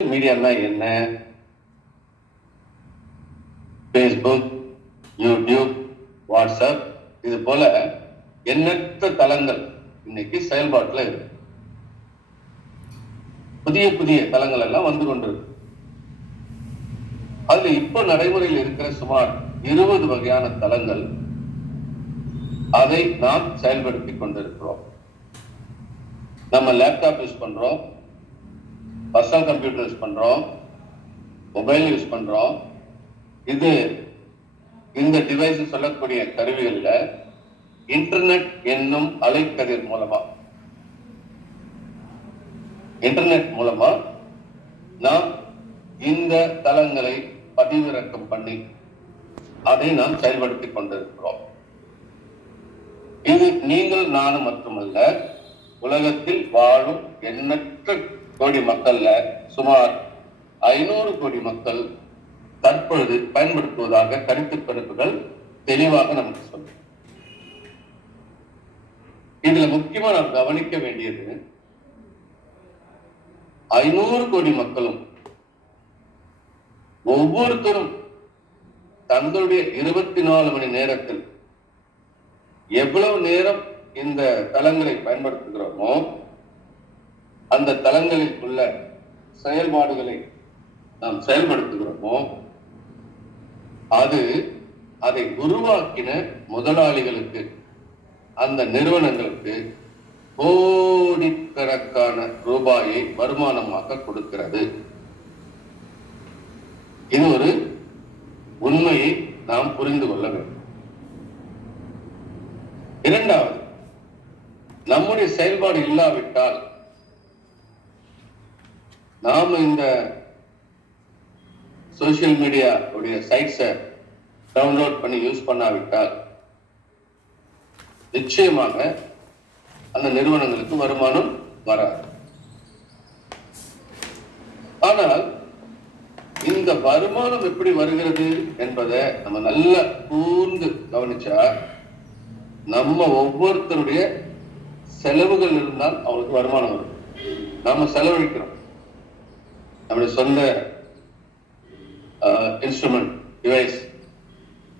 மீடியானா என்ன? Facebook, YouTube, WhatsApp இது போல எண்ணற்ற தளங்கள் இன்னைக்கு செயல்பாட்டில் இருக்கு. புதிய புதிய தளங்கள் எல்லாம் வந்து கொண்டிருக்கு. அதுல இப்ப நடைமுறையில் இருக்கிற சுமார் 20 வகையான தளங்கள் அதை நாம் செயல்படுத்தி கொண்டிருக்கிறோம். நம்ம லேப்டாப் யூஸ் பண்றோம், பர்சனல் கம்ப்யூட்டர் யூஸ் பண்றோம், மொபைல் யூஸ் பண்றோம். இது இந்த டிவைஸ் சொல்லக்கூடிய கருவிகள்ல இன்டர்நெட் என்னும் அலைக்கதிர் மூலமா நாம் இந்த தளங்களை பதிவிறக்கம் பண்ணி அதை நாம் செயல்படுத்திக் கொண்டிருக்கிறோம். இது நீங்கள் நானும் மட்டுமல்ல, உலகத்தில் வாழும் எண்ணற்ற கோடி மக்கள்ல சுமார் 500 கோடி மக்கள் தற்பொழுது பயன்படுத்துவதாக கருத்து கணிப்புகள் தெளிவாக நமக்கு சொல்லும். இதுல முக்கியமா நாம் கவனிக்க வேண்டியது 500 கோடி மக்களும் ஒவ்வொருத்தரும் தங்களுடைய 24 மணி நேரத்தில் எவ்வளவு நேரம் இந்த தளங்களை பயன்படுத்துகிறோமோ அந்த தளங்களில் உள்ள செயல்பாடுகளை நாம் செயல்படுத்துகிறோமோ அதை உருவாக்கின முதலாளிகளுக்கு, அந்த நிறுவனங்களுக்கு கோடிக்கணக்கான ரூபாயை வருமானமாக கொடுக்கிறது. இது ஒரு உண்மையை நாம் புரிந்து கொள்ள வேண்டும். இரண்டாவது, நம்முடைய செயல்பாடு இல்லாவிட்டால், நாம இந்த சோசியல் மீடியா உடைய சைட்ஸை டவுன்லோட் பண்ணி யூஸ் பண்ணாவிட்டால் நிச்சயமாக அந்த நிறுவனங்களுக்கு வருமானம் வராது. ஆனால் இந்த வருமானம் எப்படி வருகிறது என்பதை நம்ம நல்லா கூர்ந்து கவனிச்சா, நம்ம ஒவ்வொருத்தருடைய செலவுகள் இருந்தால் அவங்களுக்கு வருமானம் வரும். நாம செலவழிக்கிறோம், நம்முடைய சொந்த இன்ஸ்ட்ருமெண்ட், டிவைஸ்,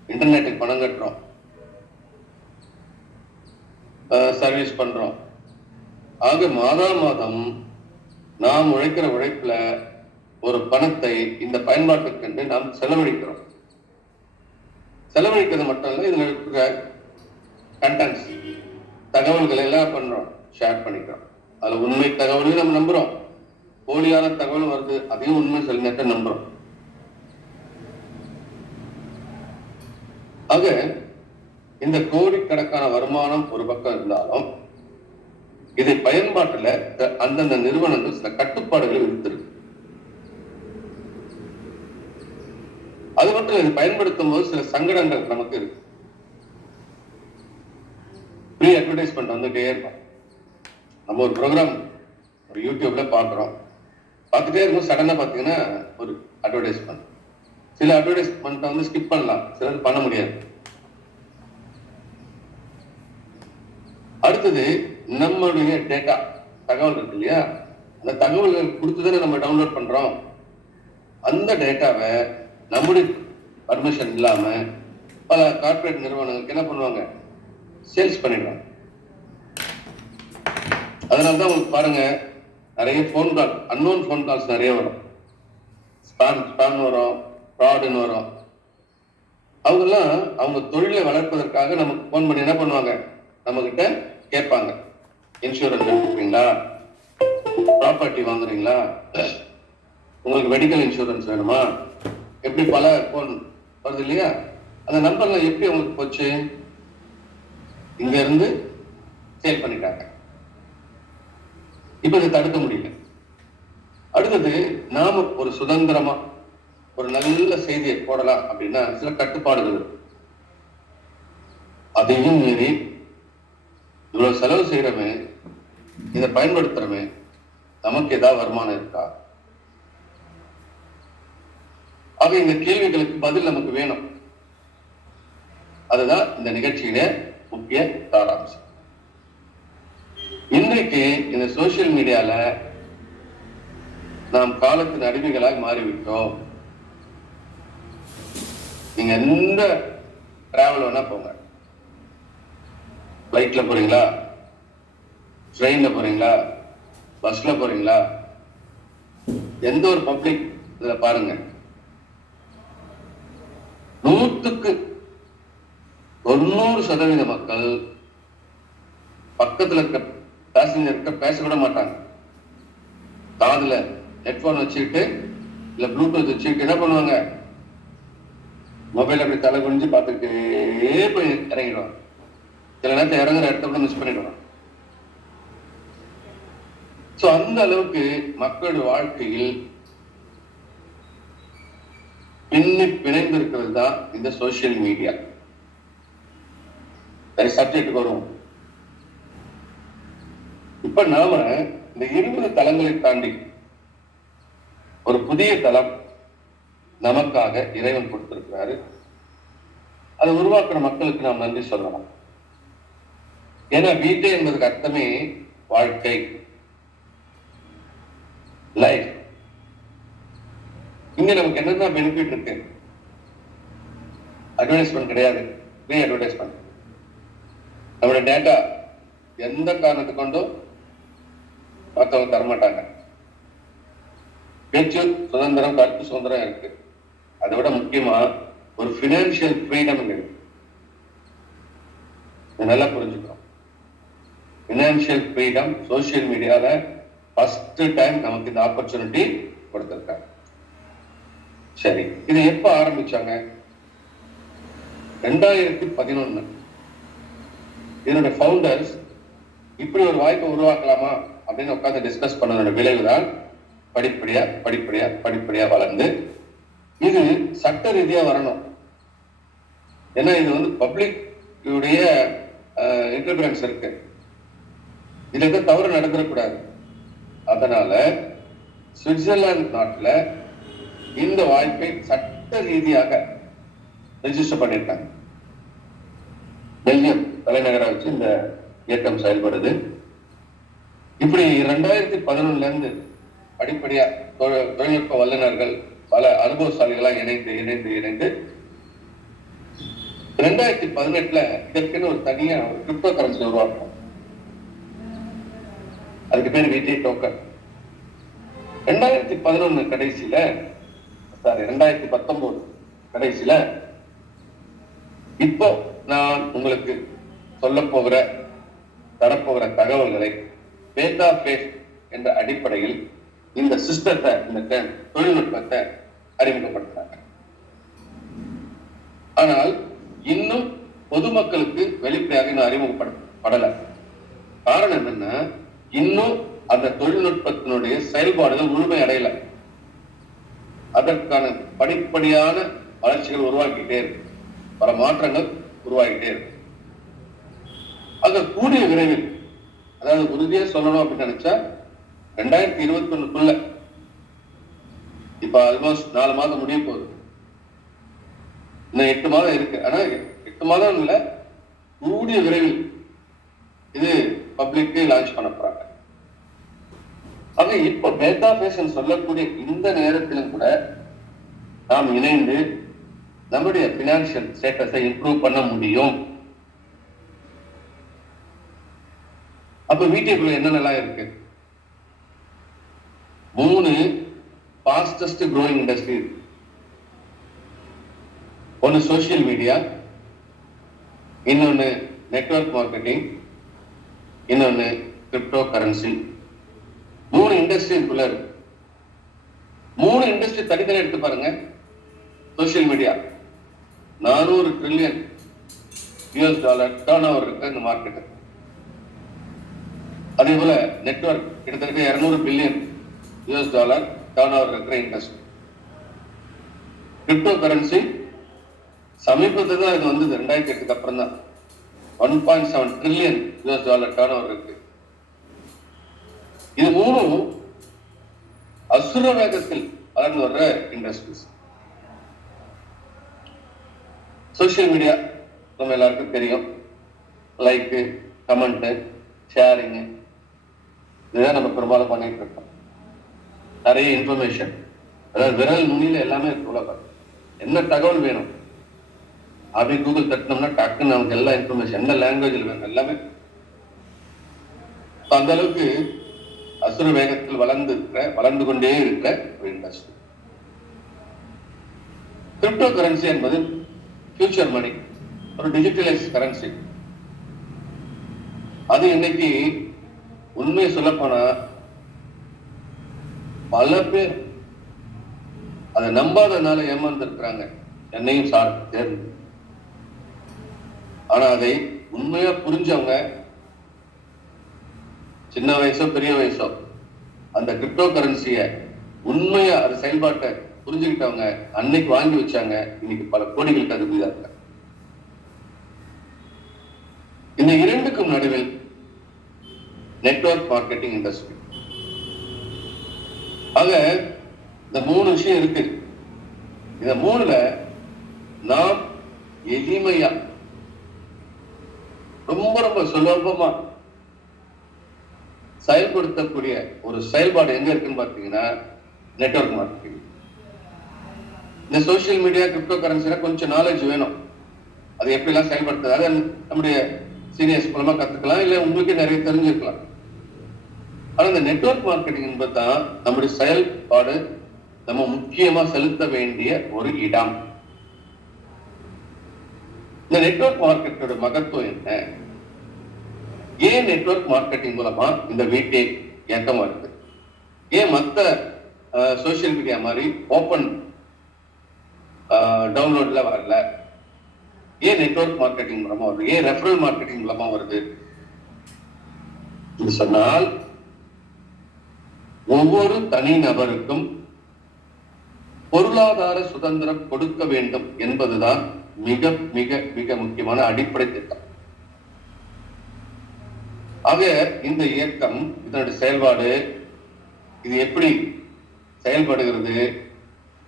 இன்டர்நெட்டுக்கு பணம் கட்டுறோம், சர்வீஸ் பண்றோம். ஆக மாதம் நாம் உழைக்கிற உழைப்புல ஒரு பணத்தை இந்த பயன்பாட்டுக்கு நாம் செலவழிக்கிறோம். செலவழிக்கிறது மட்டும் இல்லை, இதுல இருக்கிற கண்டென்ட்ஸ், தகவல்களை எல்லாம் பண்றோம், ஷேர் பண்ணிக்கிறோம். அதுல உண்மை தகவலையும் நம்ம நம்புறோம், போலியான தகவல் வருது, அதையும் உண்மை சில நேரத்தை நம்புறோம். ஆக இந்த கோடிக்கணக்கான வருமானம் ஒரு பக்கம் இருந்தாலும் இதை பயன்பாட்டுல அந்தந்த நிறுவனங்கள் சில கட்டுப்பாடுகளை விதித்திருக்கு. அது மட்டும் இதை பயன்படுத்தும் போது சில சங்கடங்கள் நமக்கு இருக்கு. ஃப்ரீ அட்வர்டைஸ்மெண்ட் வந்துட்டே இருக்கும். நம்ம ஒரு ப்ரோக்ராம் ஒரு யூடியூப்ல பாக்குறோம், பார்த்துட்டே இருக்கும், சடனா பாத்தீங்கன்னா ஒரு அட்வர்டைஸ்மெண்ட். சில அட்வர்டைஸ்மெண்ட் வந்து ஸ்கிப் பண்ணலாம், சிலர் பண்ண முடியாது. அடுத்தது நம்மளுடைய டேட்டா, தகவல் இருக்கு இல்லையா, அந்த தகவல்கள் கொடுத்துதானே நம்ம டவுன்லோட் பண்றோம். அந்த டேட்டாவை நம்முடைய பர்மிஷன் இல்லாம பல கார்பரேட் நிறுவனங்களுக்கு என்ன பண்ணுவாங்க, சேல்ஸ் பண்ணிடுவாங்க. அதனாலதான் உங்களுக்கு பாருங்க, நிறைய phone call, unknown phone calls நிறைய வரும், ஸ்பாம் வரும், ஃப்ராடுன்னு வரும். அவங்கெல்லாம் அவங்க தொழிலை வளர்ப்பதற்காக நமக்கு போன் பண்ணி என்ன பண்ணுவாங்க, நம்ம கிட்ட கேட்பாங்க, இன்சூரன்ஸ் எடுத்துக்கிறீங்களா, ப்ராப்பர்ட்டி வாங்குறீங்களா, உங்களுக்கு மெடிக்கல் இன்சூரன்ஸ் வேணுமா, எப்படி பல போன் வருது இல்லையா. அந்த நம்பர்லாம் எப்படி உங்களுக்கு போச்சு, இங்க இருந்து சேல் பண்ணிட்டாங்க. இப்ப இதை தடுக்க முடியல. அடுத்தது நாம ஒரு சுதந்திரமா ஒரு நல்ல செய்தியை போடலாம் அப்படின்னா சில கட்டுப்பாடுகள் இருக்கு. அதையும் மீறி இவ்வளவு செலவு செய்யறமே, இதை பயன்படுத்துறமே, நமக்கு ஏதாவது வருமானம் இருக்கா? ஆக இந்த கேள்விகளுக்கு பதில் நமக்கு வேணும். அதுதான் இந்த நிகழ்ச்சியில முக்கிய சாராம்சம். இன்றைக்கு இந்த சோசியல் மீடியால நாம் காலத்தின் அடிமைகளாக மாறிவிட்டோம். நீங்க எந்த டிராவல் வேணா போங்க, பிளைட்ல போறீங்களா, ட்ரெயின்ல போறீங்களா, பஸ்ல போறீங்களா, எந்த ஒரு பப்ளிக் இதுல பாருங்க, 100% மக்கள் பக்கத்துல இருக்க பேசஞ்சர்கிட்ட பேசக்கூட மாட்டாங்க. காதுல ஹெட்போன் வச்சுக்கிட்டு இல்ல ப்ளூடூத் வச்சுக்கிட்டு என்ன பண்ணுவாங்க, மொபைல் அப்படி தலை குனிஞ்சு பார்த்துக்கிட்டே போய் இறங்கிடுவாங்க. சில நேரத்தில் இறங்குற இடத்த கூட மிஸ் பண்ணிடுவாங்க. சோ அந்த அளவுக்கு மக்களோட வாழ்க்கையில் பிணைந்திருக்கிறது தான் இந்த சோசியல் மீடியா. சப்ஜெக்டுக்கு வரும். இப்ப நாம இந்த 20 தளங்களை தாண்டி ஒரு புதிய தளம் நமக்காக இறைவன் கொடுத்திருக்கிறாரு. அதை உருவாக்குற மக்களுக்கு நாம் நன்றி சொல்லலாம். ஏன்னா வீட்டை என்பதற்கு அர்த்தமே வாழ்க்கை, லைஃப். இங்க நமக்கு என்னென்ன பெனிஃபிட் இருக்கு? அட்வர்டைஸ்மெண்ட் கிடையாது, ஃப்ரீ அட்வர்டைஸ்மெண்ட். நம்மளுடைய டேட்டா எந்த காரணத்தை கொண்டும் மற்றவங்க தரமாட்டாங்க. பேச்சு சுதந்திரம், கருத்து சுதந்திரம் இருக்கு. அதை விட முக்கியமா ஒரு பினான்சியல் ஃப்ரீடம் இருக்கு. நல்லா புரிஞ்சுக்கிறோம். பினான்சியல் ஃப்ரீடம் சோசியல் மீடியால ஃபர்ஸ்ட் டைம் நமக்கு இந்த ஆப்பர்ச்சுனிட்டி கொடுத்திருக்காங்க. சரி, இது எப்ப ஆரம்பிச்சாங்க? 2011. இதனுடைய ஃபவுண்டர்ஸ் இப்படி ஒரு வாய்ப்பை உருவாக்கலாமா அப்படின்னு உட்காந்து டிஸ்கஸ் பண்ணதோட விளைவுதான் படிப்படியா வளர்ந்து இது சட்ட ரீதியா வரணும். ஏன்னா இது வந்து பப்ளிக் இன்டர்ஃபரன்ஸ் இருக்கு, இதுல எந்த தவறு நடந்துடக்கூடாது. அதனால சுவிட்சர்லாந்து நாட்டுல இந்த வாய்ப்பை சட்ட ரீதியாக ரெஜிஸ்டர் பண்ணிருக்காங்க. பெல்ஜியம் தலைநகரா வச்சு இந்த இயக்கம் செயல்படுது. இப்படி 2011 இருந்து படிப்படியா தொழில்நுட்ப வல்லுநர்கள் பல அனுபவசாலிகளா இணைந்து 2018 இதற்குன்னு ஒரு தனியா ஒரு கிரிப்டோ கரன்சி உருவாக்கும். அதுக்கு பேர் விஜே டோக்கன். 2019 கடைசியில இப்போ நான் உங்களுக்கு தரப்போகிற தகவல்களை பேட்டா பேஸ் என்ற அடிப்படையில் இந்த சிஸ்டத்தை, இந்த தொழில்நுட்பத்தை அறிமுகப்படுத்தினாங்க. ஆனால் இன்னும் பொதுமக்களுக்கு வெளிப்படையாக இன்னும் அறிமுகப்படல. காரணம் என்னன்னா, இன்னும் அந்த தொழில்நுட்பத்தினுடைய செயல்பாடுகள் முழுமை அடையல. அதற்கான படிப்படியான வளர்ச்சிகள் உருவாக்கிட்டே இருக்கு, பல மாற்றங்கள் உருவாகிட்டே இருக்கு. அங்க கூடிய விரைவில், அதாவது உறுதியா சொல்லணும் அப்படின்னு நினைச்சா 2021 இப்ப ஆல்மோஸ்ட் 4 மாதம் முடிய போகுது. இன்னும் 8 மாதம் இருக்கு. ஆனா 8 மாதம் இல்ல, கூடிய விரைவில் இது பப்ளிக்கு லான்ச் பண்ண போறாங்க. ஆக இப்ப பேட்டா பேஸ் சொல்லக்கூடிய இந்த நேரத்திலும் கூட நாம் இணைந்து நம்முடைய பினான்சியல் ஸ்டேட்டஸை இம்ப்ரூவ் பண்ண முடியும். அப்ப வீட்டுக்குள்ள என்னென்னலாம் இருக்கு? 3 ஃபாஸ்டஸ்ட் க்ரோயிங் இண்டஸ்ட்ரி. ஒன்னு சோசியல் மீடியா, இன்னொன்னு நெட்வொர்க் மார்க்கெட்டிங், இன்னொன்னு கிரிப்டோ கரன்சி. 3 இண்டஸ்ட்ரிக்குள்ள இருக்கு. 3 இண்டஸ்ட்ரி தனித்தனி எடுத்து பாருங்க. Social media $400 trillion turn over இருக்கு இந்த மார்க்கெட். அதே போல நெட்வொர்க் கிட்டத்தட்ட $200 பில்லியன் டர்ன் ஓவர் இருக்கிற இண்டஸ்ட்ரி. கிரிப்டோ கரன்சி சமீபத்தில் தான் இது வந்தது, 2008 அப்புறம் தான். $1.7 ட்ரில்லியன் டர்ன் ஓவர் இருக்கு. இது 3 அசுர வேகத்தில் வளர்ந்து வர்ற இண்டஸ்ட்ரீஸ். சோசியல் மீடியா நம்ம எல்லாருக்கும் தெரியும். லைக்கு, கமெண்ட், ஷேரிங், இதுதான் நம்ம பெரும்பாலும் பண்ணிட்டு இருக்கோம். நிறைய இன்ஃபர்மேஷன், அதாவது விரல் நுனியில எல்லாமே இருக்கு. என்ன தகவல் வேணும் அப்படி கூகுள் தட்டினோம்னா டக்குன்னு நமக்கு எல்லா இன்ஃபர்மேஷன், என்ன லாங்குவேஜில் வேணும் எல்லாமே. அந்த அளவுக்கு அசுர வேகத்தில் வளர்ந்து கொண்டே இருக்க ஒரு இண்டஸ்ட்ரி. கிரிப்டோ கரன்சி என்பது ஃபியூச்சர் மணி, ஒரு டிஜிட்டலைஸ் கரன்சி. அது இன்னைக்கு உண்மையை சொல்ல போனா பல பேர் அதை நம்பாதனால ஏமாந்து இருக்கிறாங்க, என்னையும் சேர்ந்து. ஆனா அதை உண்மையா புரிஞ்சவங்க, சின்ன வயசோ பெரிய வயசோ, அந்த கிரிப்டோ கரன்சிய உண்மையா அது செயல்பாட்டை புரிஞ்சுக்கிட்டவங்க அன்னைக்கு வாங்கி வச்சாங்க, இன்னைக்கு பல கோடிகளுக்கு அதிபதியா இருக்காங்க. இந்த இரண்டுக்கும் நடுவில் நெட்வொர்க் மார்க்கெட்டிங் இண்டஸ்ட்ரி. ஆக இந்த 3 விஷயம் இருக்கு. இந்த 3ல நாம் எளிமையா ரொம்ப ரொம்ப சுலபமா செயல்படுத்தக்கூடிய ஒரு செயல்பாடு எங்க இருக்குன்னு பாத்தீங்கன்னா நெட்வொர்க் மார்க்கெட்டிங். இந்த சோசியல் மீடியா, கிரிப்டோ கரன்சினா கொஞ்சம் நாலேஜ் வேணும், அது எப்படி எல்லாம் செயல்படுத்துது. அதை நம்முடைய சீனியர்ஸ் மூலமா கத்துக்கலாம், இல்ல உங்களுக்கே நிறைய தெரிஞ்சிருக்கலாம். ஆனா இந்த நெட்வொர்க் மார்க்கெட்டிங் என்பதுதான் நம்முடைய செயல்பாடு நம்ம முக்கியமா செலுத்த வேண்டிய ஒரு இடம். இந்த நெட்வொர்க் மார்க்கெட்டோட மகத்துவம் என்ன? ஏன் நெட்வொர்க் மார்க்கெட்டிங் மூலமா இந்த வீட்டை இயக்கமா இருக்கு? ஏன் மற்ற சோசியல் மீடியா மாதிரி ஓப்பன் டவுன்லோட்ல வரல? ஏன் நெட்வொர்க் மார்க்கெட்டிங் மூலமா வருது? ஏன் ரெஃபரல் மார்க்கெட்டிங் மூலமா வருது சொன்னால், ஒவ்வொரு தனி நபருக்கும் பொருளாதார சுதந்திரம் கொடுக்க வேண்டும் என்பதுதான் மிக மிக மிக முக்கியமான அடிப்படை திட்டம். ஆக இந்த இயக்கம், இதனுடைய செயல்பாடு, இது எப்படி செயல்படுகிறது,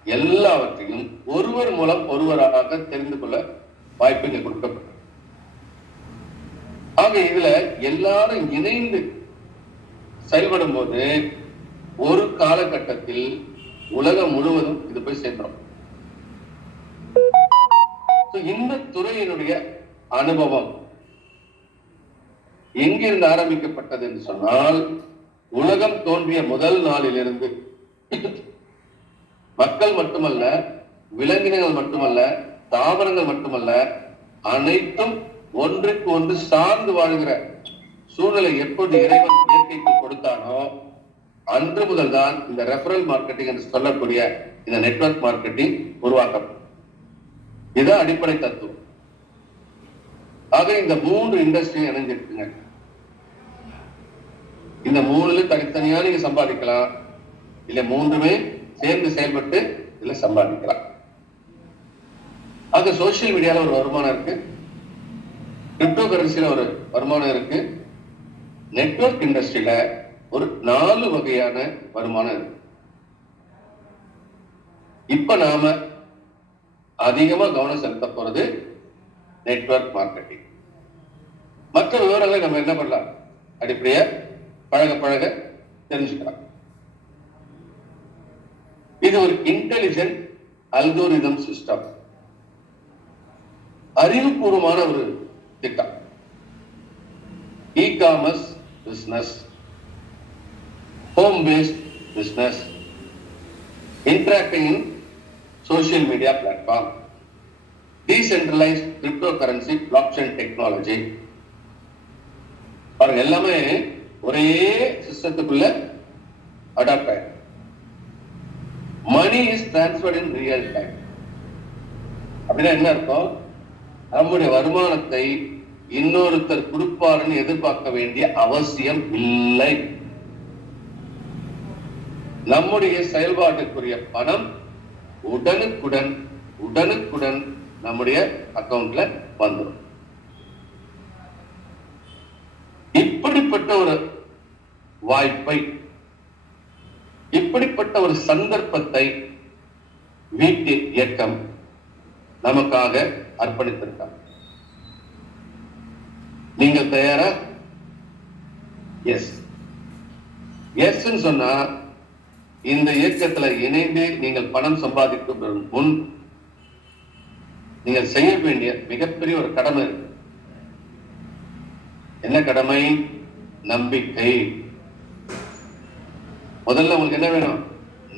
எல்லாவற்றையும் ஒருவர் மூலம் ஒருவராக தெரிந்து கொள்ள வாய்ப்பு இங்க கொடுக்கப்பட்டது. ஆக இதுல எல்லாரும் இணைந்து செயல்படும் போது ஒரு காலகட்டத்தில் உலகம் முழுவதும் இது போய் சேர்ந்தோம். இந்த துறையினுடைய அனுபவம் எங்கிருந்து ஆரம்பிக்கப்பட்டது என்று சொன்னால், உலகம் தோன்றிய முதல் நாளிலிருந்து மக்கள் மட்டுமல்ல, விலங்கினங்கள் மட்டுமல்ல, தாவரங்கள் மட்டுமல்ல, அனைத்தும் ஒன்றுக்கு ஒன்று சார்ந்து வாழ்கிற சூழ்நிலை எப்போது இறைவன் இயற்கைக்கு கொடுத்தானோ அன்று முதல் தான் இந்த ரெஃபரல் மார்க்கெட்டிங் என்று சொல்லக்கூடிய இந்த நெட்வொர்க் மார்க்கெட்டிங் உருவாக்கப்படும். இதுதான் அடிப்படை தத்துவம். ஆக இந்த 3 இண்டஸ்ட்ரி இணைஞ்சிருக்குங்க. இந்த 3ல தனித்தனியா நீங்க சம்பாதிக்கலாம், இல்ல 3மே சேர்ந்து செயல்பட்டு இதுல சம்பாதிக்கலாம். ஆக சோசியல் மீடியால ஒரு வருமானம் இருக்கு, கிரிப்டோ கரன்சில ஒரு வருமானம் இருக்கு, நெட்வொர்க் இண்டஸ்ட்ரியில ஒரு 4 வகையான வருமானம் இருக்கு. இப்ப நாம அதிகமா கவனம் செலுத்த போறது நெட்வொர்க் மார்க்கெட்டிங். மற்ற விவரங்களை நம்ம என்ன பண்ணலாம், அடிப்படையா பழக பழக தெரிஞ்சுக்கலாம். இது ஒரு இன்டெலிஜென்ட் அல்கோரிதம் சிஸ்டம், அறிவுபூர்வமான ஒரு திட்டம். E-commerce business, home based business, interacting in social media platform, decentralized cryptocurrency, blockchain technology, பாருங்க எல்லாமே ஒரே சிஸ்டத்துக்குள்ள அடாப்ட் ஆயிடும். Money is transferred in real time. அப்படின்னா என்ன அர்த்தம்? நம்முடைய வருமானத்தை இன்னொருத்தர் கொடுப்பாருன்னு எதிர்பார்க்க வேண்டிய அவசியம் இல்லை. நம்முடைய செயல்பாட்டுக்குரிய பணம் உடனுக்குடன் நம்முடைய அக்கவுண்ட்ல வந்துடும். இப்படிப்பட்ட ஒரு வாய்ப்பை, இப்படிப்பட்ட ஒரு சந்தர்ப்பத்தை வீட்டு இயக்கம் நமக்காக அர்ப்பணித்திருக்காங்க. நீங்கள் தயாரா? எஸ். எஸ் சொன்னா இந்த இயக்கத்துல இணைந்து நீங்கள் பணம் சம்பாதிக்கும் முன் நீங்கள் செய்ய வேண்டிய மிகப்பெரிய ஒரு கடமை இருக்கு. என்ன கடமை? நம்பிக்கை. முதல்ல உங்களுக்கு என்ன வேணும்?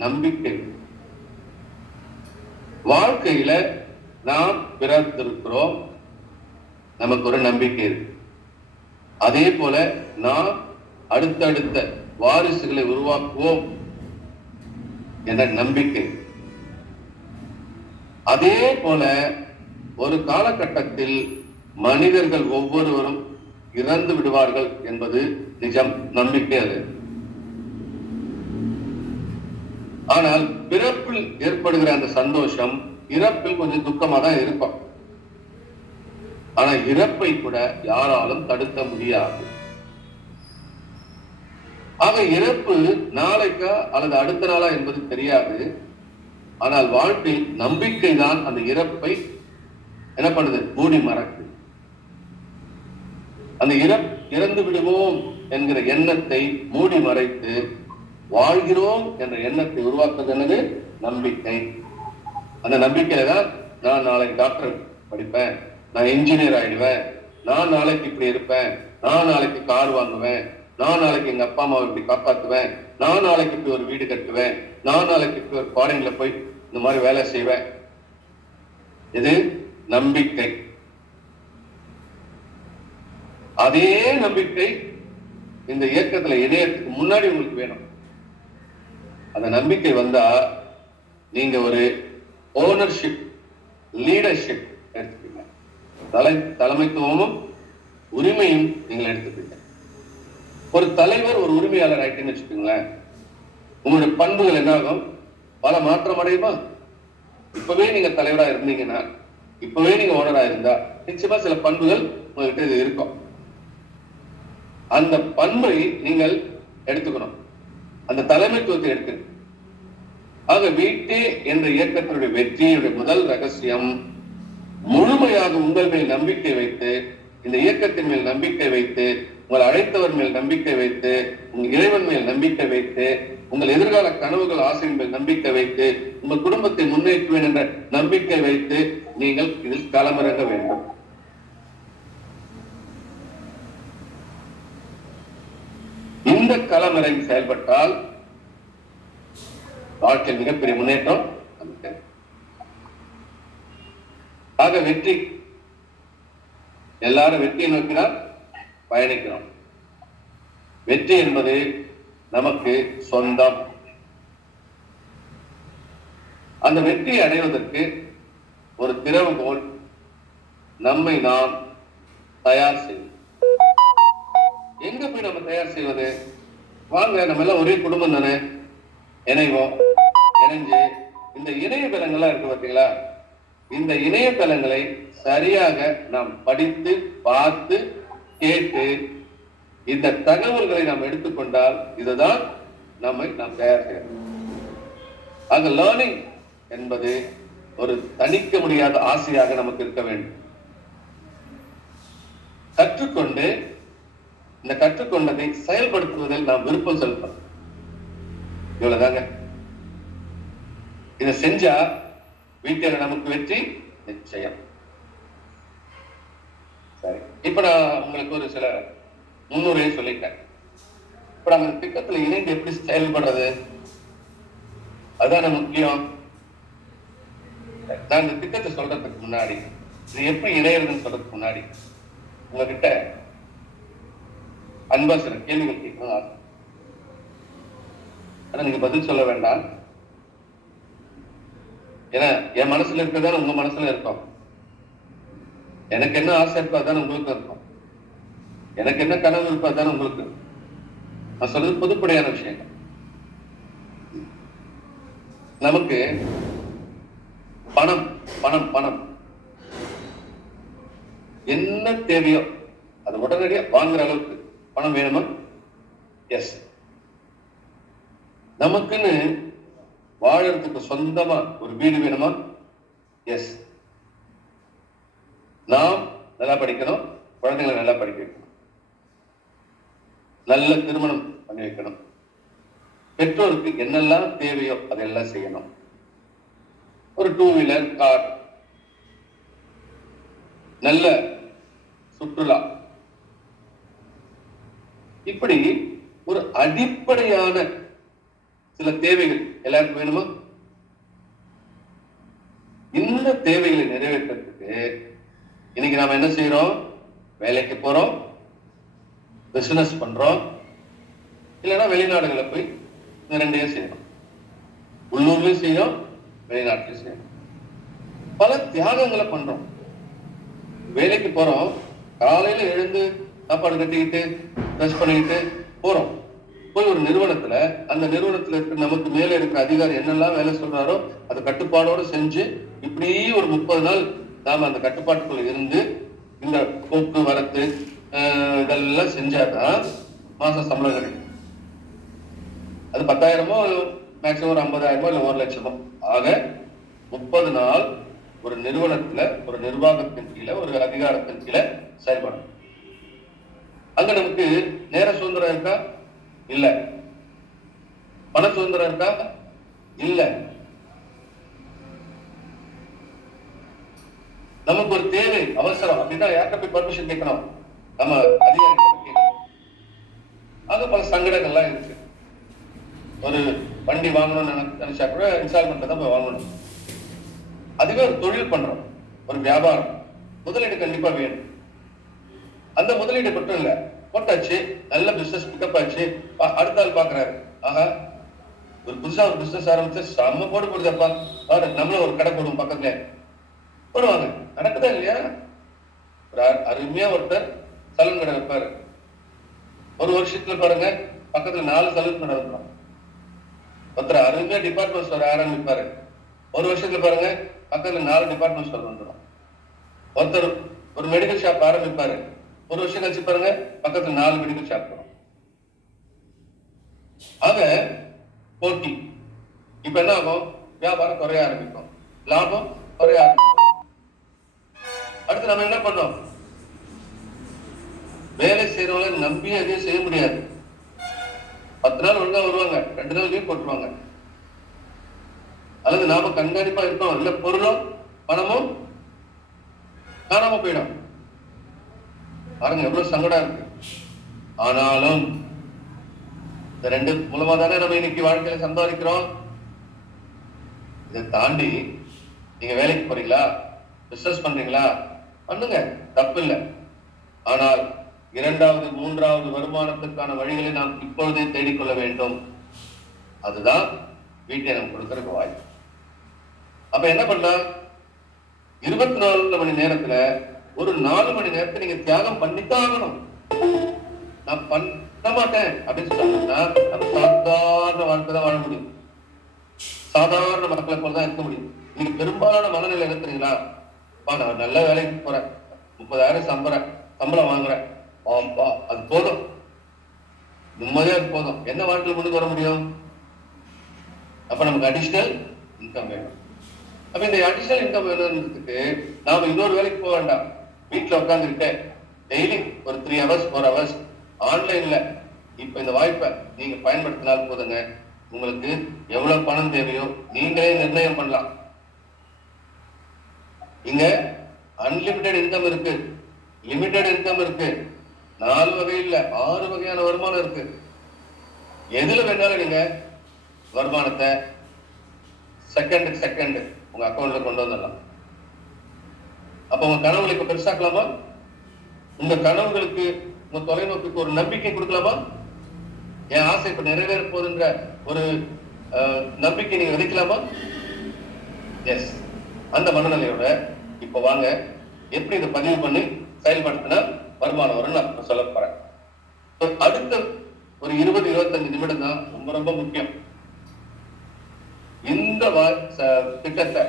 நம்பிக்கை. வாழ்க்கையில நாம் பிறந்திருக்கிறோம், நமக்கு ஒரு நம்பிக்கை இருக்கு. அதே போல நாம் அடுத்தடுத்த வாரிசுகளை உருவாக்குவோம் என்ற நம்பிக்கை. அதே போல ஒரு காலகட்டத்தில் மனிதர்கள் ஒவ்வொருவரும் இறந்து விடுவார்கள் என்பது நிஜம், நம்பிக்கை அது. ஆனால் பிறப்பில் ஏற்படுகிற அந்த சந்தோஷம் இறப்பில் கொஞ்சம் துக்கமா தான் இருக்கும். ஆனா இறப்பை கூட யாராலும் தடுக்க முடியாது. ஆக இறப்பு நாளைக்கா அல்லது அடுத்த நாளா என்பது தெரியாது. ஆனால் வாழ்க்கை நம்பிக்கை தான் அந்த இறப்பை என்ன பண்ணுது? மூடி மறைக்குது. அந்த இறந்து விடுவோம் என்கிற எண்ணத்தை மூடி மறைத்து வாழ்கிறோம் என்ற எண்ணத்தை உருவாக்குவது என்னது? நம்பிக்கை. அந்த நம்பிக்கையில தான் நான் நாளைக்கு டாக்டர் படிப்பேன், நான் இன்ஜினியர் ஆயிடுவேன், நான் நாளைக்கு இப்படி இருப்பேன், நான் நாளைக்கு கார் வாங்குவேன், நான் நாளைக்கு எங்க அப்பா அம்மாவை இப்படி காப்பாத்துவேன், நான் நாளைக்கு இப்படி ஒரு வீடு கட்டுவேன், நான் நாளைக்கு இப்படி ஒரு ஃபாரின்ல போய் இந்த மாதிரி வேலை செய்வேன். இது நம்பிக்கை. அதே நம்பிக்கை இந்த இயக்கத்துல இணையத்துக்கு முன்னாடி உங்களுக்கு வேணும். அந்த நம்பிக்கை வந்தா நீங்க ஒரு ஓனர்ஷிப், லீடர்ஷிப் எடுத்துப்பீங்க. தலைமைத்துவமும் உரிமையும் நீங்கள் எடுத்துப்பீங்க. ஒரு தலைவர் ஒரு உரிமையாளர் ஆயிட்டுன்னு வச்சுக்கோங்களேன், உங்களுடைய பண்புகள் என்ன ஆகும்? பல மாற்றம் அடையுமா? இப்பவே நீங்க தலைவரா இருந்தீங்கன்னா, இப்பவே நீங்க ஓனரா இருந்தா நிச்சயமா சில பண்புகள் உங்ககிட்ட இருக்கும். அந்த பண்பை நீங்கள் எடுத்துக்கணும், அந்த தலைமைத்துவத்தை எடுத்து. ஆக வீட்டே என்ற இயக்கத்தினுடைய வெற்றியுடைய முதல் ரகசியம் முழுமையாக உங்கள் மேல் நம்பிக்கை வைத்து, இந்த இயக்கத்தின் மேல் நம்பிக்கை வைத்து, உங்கள் அழைத்தவர் மேல் நம்பிக்கை வைத்து, உங்கள் இறைவன் மேல் நம்பிக்கை வைத்து, உங்கள் எதிர்கால கனவுகள் ஆசையின் மேல் நம்பிக்கை வைத்து, உங்கள் குடும்பத்தை முன்னேற்றுவேன் என்ற நம்பிக்கை வைத்து நீங்கள் இதில் களமிறங்க வேண்டும். இந்த களமிறங்கி செயல்பட்டால் வாழ்க்கையில் மிகப்பெரிய முன்னேற்றம். ஆக வெற்றி, எல்லாரும் வெற்றியை நோக்கினால் பயணிக்கிறோம். வெற்றி என்பது நமக்கு சொந்தம். அந்த வெற்றியை அடைவதற்கு ஒரு திறவுகோல், நம்மை நாம் தயார் செய்வது. எங்க போய் நம்ம தயார் செய்வது? வாங்க, நம்ம எல்லாம் ஒரே குடும்பம் தானே, இணைவோம். இணைஞ்சு இந்த இணையதளங்கள்லாம் இருக்கு பார்த்தீங்களா, இந்த இணையதளங்களை சரியாக நாம் படித்து பார்த்து கேட்டு இந்த தகவல்களை நாம் எடுத்துக்கொண்டால் இதுதான் நம்மை நாம் தயார் செய்யணும். ஆக லேர்னிங் என்பது ஒரு தணிக்க முடியாத ஆசையாக நமக்கு இருக்க வேண்டும். கற்றுக்கொண்டு இந்த கற்றுக்கொண்டதை செயல்படுத்துவதில் நாம் விருப்பம் செலுத்தணும். இவ்வளவுதாங்க. இதை செஞ்சா வீட்டில நமக்கு வெற்றி நிச்சயம். சரி, இப்ப நான் உங்களுக்கு ஒரு சில முன்னுரையை சொல்லிட்டேன். இப்ப நம்ம திட்டத்துல இணைந்து எப்படி செயல்படுறது, அதான முக்கியம். நான் இந்த திட்டத்தை சொல்றதுக்கு முன்னாடி, இது எப்படி இணையறதுன்னு சொல்றதுக்கு முன்னாடி உங்ககிட்ட அன்பா சில கேள்விகள் கேட்கணும் ஆசை. ஆனா நீங்க பதில் சொல்ல வேண்டாம். ஏன்னா என் மனசுல இருக்கிறதான உங்க மனசுல இருக்கும். எனக்கு என்ன ஆசை இருக்கோ அதான உங்களுக்கு இருக்கும். எனக்கு என்ன கனவு இருக்கோ அதான உங்களுக்கு. நான் சொல்றது பொதுப்படையான விஷயங்கள். நமக்கு பணம் பணம் பணம் என்ன தேவையோ அது உடனடியா வாங்குற அளவுக்கு பணம் வேணுமா? எஸ். நமக்குன்னு வாழறதுக்கு சொந்தமா ஒரு வீடு வேணுமா? எஸ். நாம் நல்லா படிக்கணும், குழந்தைங்களை நல்லா படிக்க வைக்கணும், நல்ல திருமணம் பண்ணி வைக்கணும், பெற்றோருக்கு என்னெல்லாம் தேவையோ அதெல்லாம் செய்யணும். ஒரு 2 வீலர், கார், நல்ல சுற்றுலா, இப்படி ஒரு அடிப்படையான சில தேவைகள் எல்லாருக்கும் வேணுமா? இந்த தேவைகளை நிறைவேற்றத்துக்கு இன்னைக்கு நாம என்ன செய்யறோம்? வேலைக்கு போறோம், பிசினஸ் பண்றோம், இல்லைன்னா வெளிநாடுகளை போய் இந்த ரெண்டையும் செய்யணும். உள்ளூர்லயும் செய்யறோம், வெளிநாட்டிலையும் செய்யணும். பல தியாகங்களை பண்றோம். வேலைக்கு போறோம், காலையில எழுந்து சாப்பாடு கட்டிக்கிட்டு ட்ரெஸ் பண்ணிக்கிட்டு போறோம். போய் ஒரு நிறுவனத்துல, அந்த நிறுவனத்துல இருக்க நமக்கு மேல இருக்கிற அதிகாரி என்னெல்லாம் வேலை சொல்றாரோ அதை கட்டுப்பாடோடு செஞ்சு இப்படி ஒரு 30 நாள் நாம அந்த கட்டுப்பாட்டுக்குள்ள இருந்து இந்த போக்குவரத்து இதெல்லாம் செஞ்சாதான் மாசம் சம்பளம் கிடைக்கும். அது 10,000மோ மேக்சிமம் ஒரு 50,000மோ இல்லை 1,00,000மோ. ஆக 30 நாள் ஒரு நிறுவனத்துல ஒரு நிர்வாகத்தின் கீழே ஒரு அதிகாரத்தின் கீழே செயல்படும். அங்க நமக்கு நேர சுதந்திரம் இருக்கா? இல்ல. பண சுதந்திரம் இருக்கா? இல்ல. நமக்கு ஒரு தேவை அவசரம் அப்படின்னா யார்கிட்ட போய் பர்மிஷன் கேட்கணும்? நம்ம அதிகாரிகள். அது பல சங்கடங்கள்லாம் இருக்கு. ஒரு வண்டி வாங்கணும்னு நினைச்சா கூட இன்ஸ்டால்மெண்ட்ல தான் போய் வாங்கணும். அதுவே ஒரு தொழில் பண்றோம், ஒரு வியாபாரம், முதலீடு கண்டிப்பா வேணும். அந்த முதலீடு மட்டும் இல்ல, போட்டாச்சு, நல்ல பிசினஸ் பிக்கப் ஆச்சு, அடுத்த ஆள் பாக்குறாரு, ஆஹா ஒரு புதுசா ஒரு பிசினஸ் ஆரம்பிச்சு செம்ம போடு போடுதப்பா, நம்மளும் ஒரு கடை போடுவோம் பக்கத்துல போடுவாங்க. நடக்குதா இல்லையா? ஒரு அருமையா ஒருத்தர் சலூன் கடை வைப்பாரு. ஒரு வருஷத்துல பாருங்க பக்கத்துல 4 சலூன் கடை வைப்பாங்க. ஒருத்தர் அருமையா டிபார்ட்மெண்ட் ஸ்டோர் ஆரம்பிப்பாரு. ஒரு வருஷத்துல பாருங்க பக்கத்துல 4 டிபார்ட்மெண்ட் ஸ்டோர் வந்துடும். ஒருத்தர் ஒரு மெடிக்கல் ஷாப் ஆரம்பிப்பாரு. ஒரு வருஷம் கழிச்சு பாருங்க பக்கத்துல 4 மெடிக்கல் ஷாப் வரும். ஆக போட்டி. இப்ப என்ன ஆகும்? வியாபாரம் குறைய ஆரம்பிக்கும், லாபம் குறைய ஆரம்பிக்கும். அடுத்து நம்ம என்ன பண்ணோம்? வேலை செய்யறவங்களை நம்பி எதையும் செய்ய முடியாது. 10 நாள் ஒழுங்கா வருவாங்க, 2 நாள் லீவ் போட்டுருவாங்க. அல்லது நாம கண்காணிப்பா இருக்கோம், இல்ல பொருளும் பணமும் காணாம போயிடும். பாருங்க எவ்வளவு சங்கடம் இருக்கு. ஆனாலும் இந்த 2 மூலமா தானே நம்ம இன்னைக்கு வாழ்க்கையில சம்பாதிக்கிறோம். இதை தாண்டி நீங்க வேலைக்கு போறீங்களா, பிசினஸ் பண்றீங்களா, பண்ணுங்க, தப்பு இல்லை. ஆனால் 2வது 3வது வருமானத்திற்கான வழிகளை நாம் இப்பொழுதே தேடிக்கொள்ள வேண்டும். அதுதான் வீட்டை நம்ம கொடுக்கறதுக்கு வாய்ப்பு. அப்ப என்ன பண்ணா 24 மணி நேரத்துல ஒரு 4 மணி நேரத்தை நீங்க தியாகம் பண்ணித்தான் ஆகணும். நான் பண்ண மாட்டேன் அப்படின்னு சொன்னா நம்ம சாதாரண வாழ்க்கை தான் வாழ முடியும், சாதாரண மக்களை போலதான் இருக்க முடியும். நீங்க பெரும்பாலான மனநிலை எடுத்துறீங்களா, நான் நல்ல வேலைக்கு போறேன், 30,000 சம்பளம் வாங்குறேன், அது போதும், நிம்மதியா போதும், என்ன வாழ்க்கையில் முன்னுக்கு வர முடியும்? அப்ப நமக்கு அடிஷனல் இன்கம் வேணும். அப்ப இந்த அடிஷனல் இன்கம் வேணும்ன்றதுக்கு நாம இன்னொரு வேலைக்கு போக வேண்டாம். வீட்டுல உட்காந்துக்கிட்டு டெய்லி ஒரு 3 hours 4 hours ஆன்லைன்ல இப்ப இந்த வாய்ப்பை நீங்க பயன்படுத்தினால் போதுங்க. உங்களுக்கு எவ்வளவு பணம் தேவையோ நீங்களே நிர்ணயம் பண்ணலாம். இங்க அன்லிமிட்டெட் இன்கம் இருக்கு, லிமிட்டெட் இன்கம் இருக்கு, 4 வகை இல்ல 6 வகையான வருமானம் இருக்கு. எதுல வேணாலும் நீங்க வருமானத்தை செகண்ட் உங்க அக்கௌண்ட்ல கொண்டு வந்துடலாம். அப்ப உங்க கனவுகளை இப்ப பெருசாக்கலாமா? உங்க கனவுகளுக்கு உங்க தொலைநோக்குக்கு ஒரு நம்பிக்கை கொடுக்கலாமா? என் ஆசை இப்ப நிறைவேற போகுதுன்ற ஒரு நம்பிக்கை நீங்க விதைக்கலாமா? எஸ். அந்த மனநிலையோட இப்ப வாங்க எப்படி இதை பதிவு பண்ணி செயல்படுத்தினா வருமானம் வரும்னு நான் சொல்ல போறேன். அடுத்த ஒரு 20-25 நிமிடம் தான் ரொம்ப ரொம்ப முக்கியம். இந்த திட்டத்தை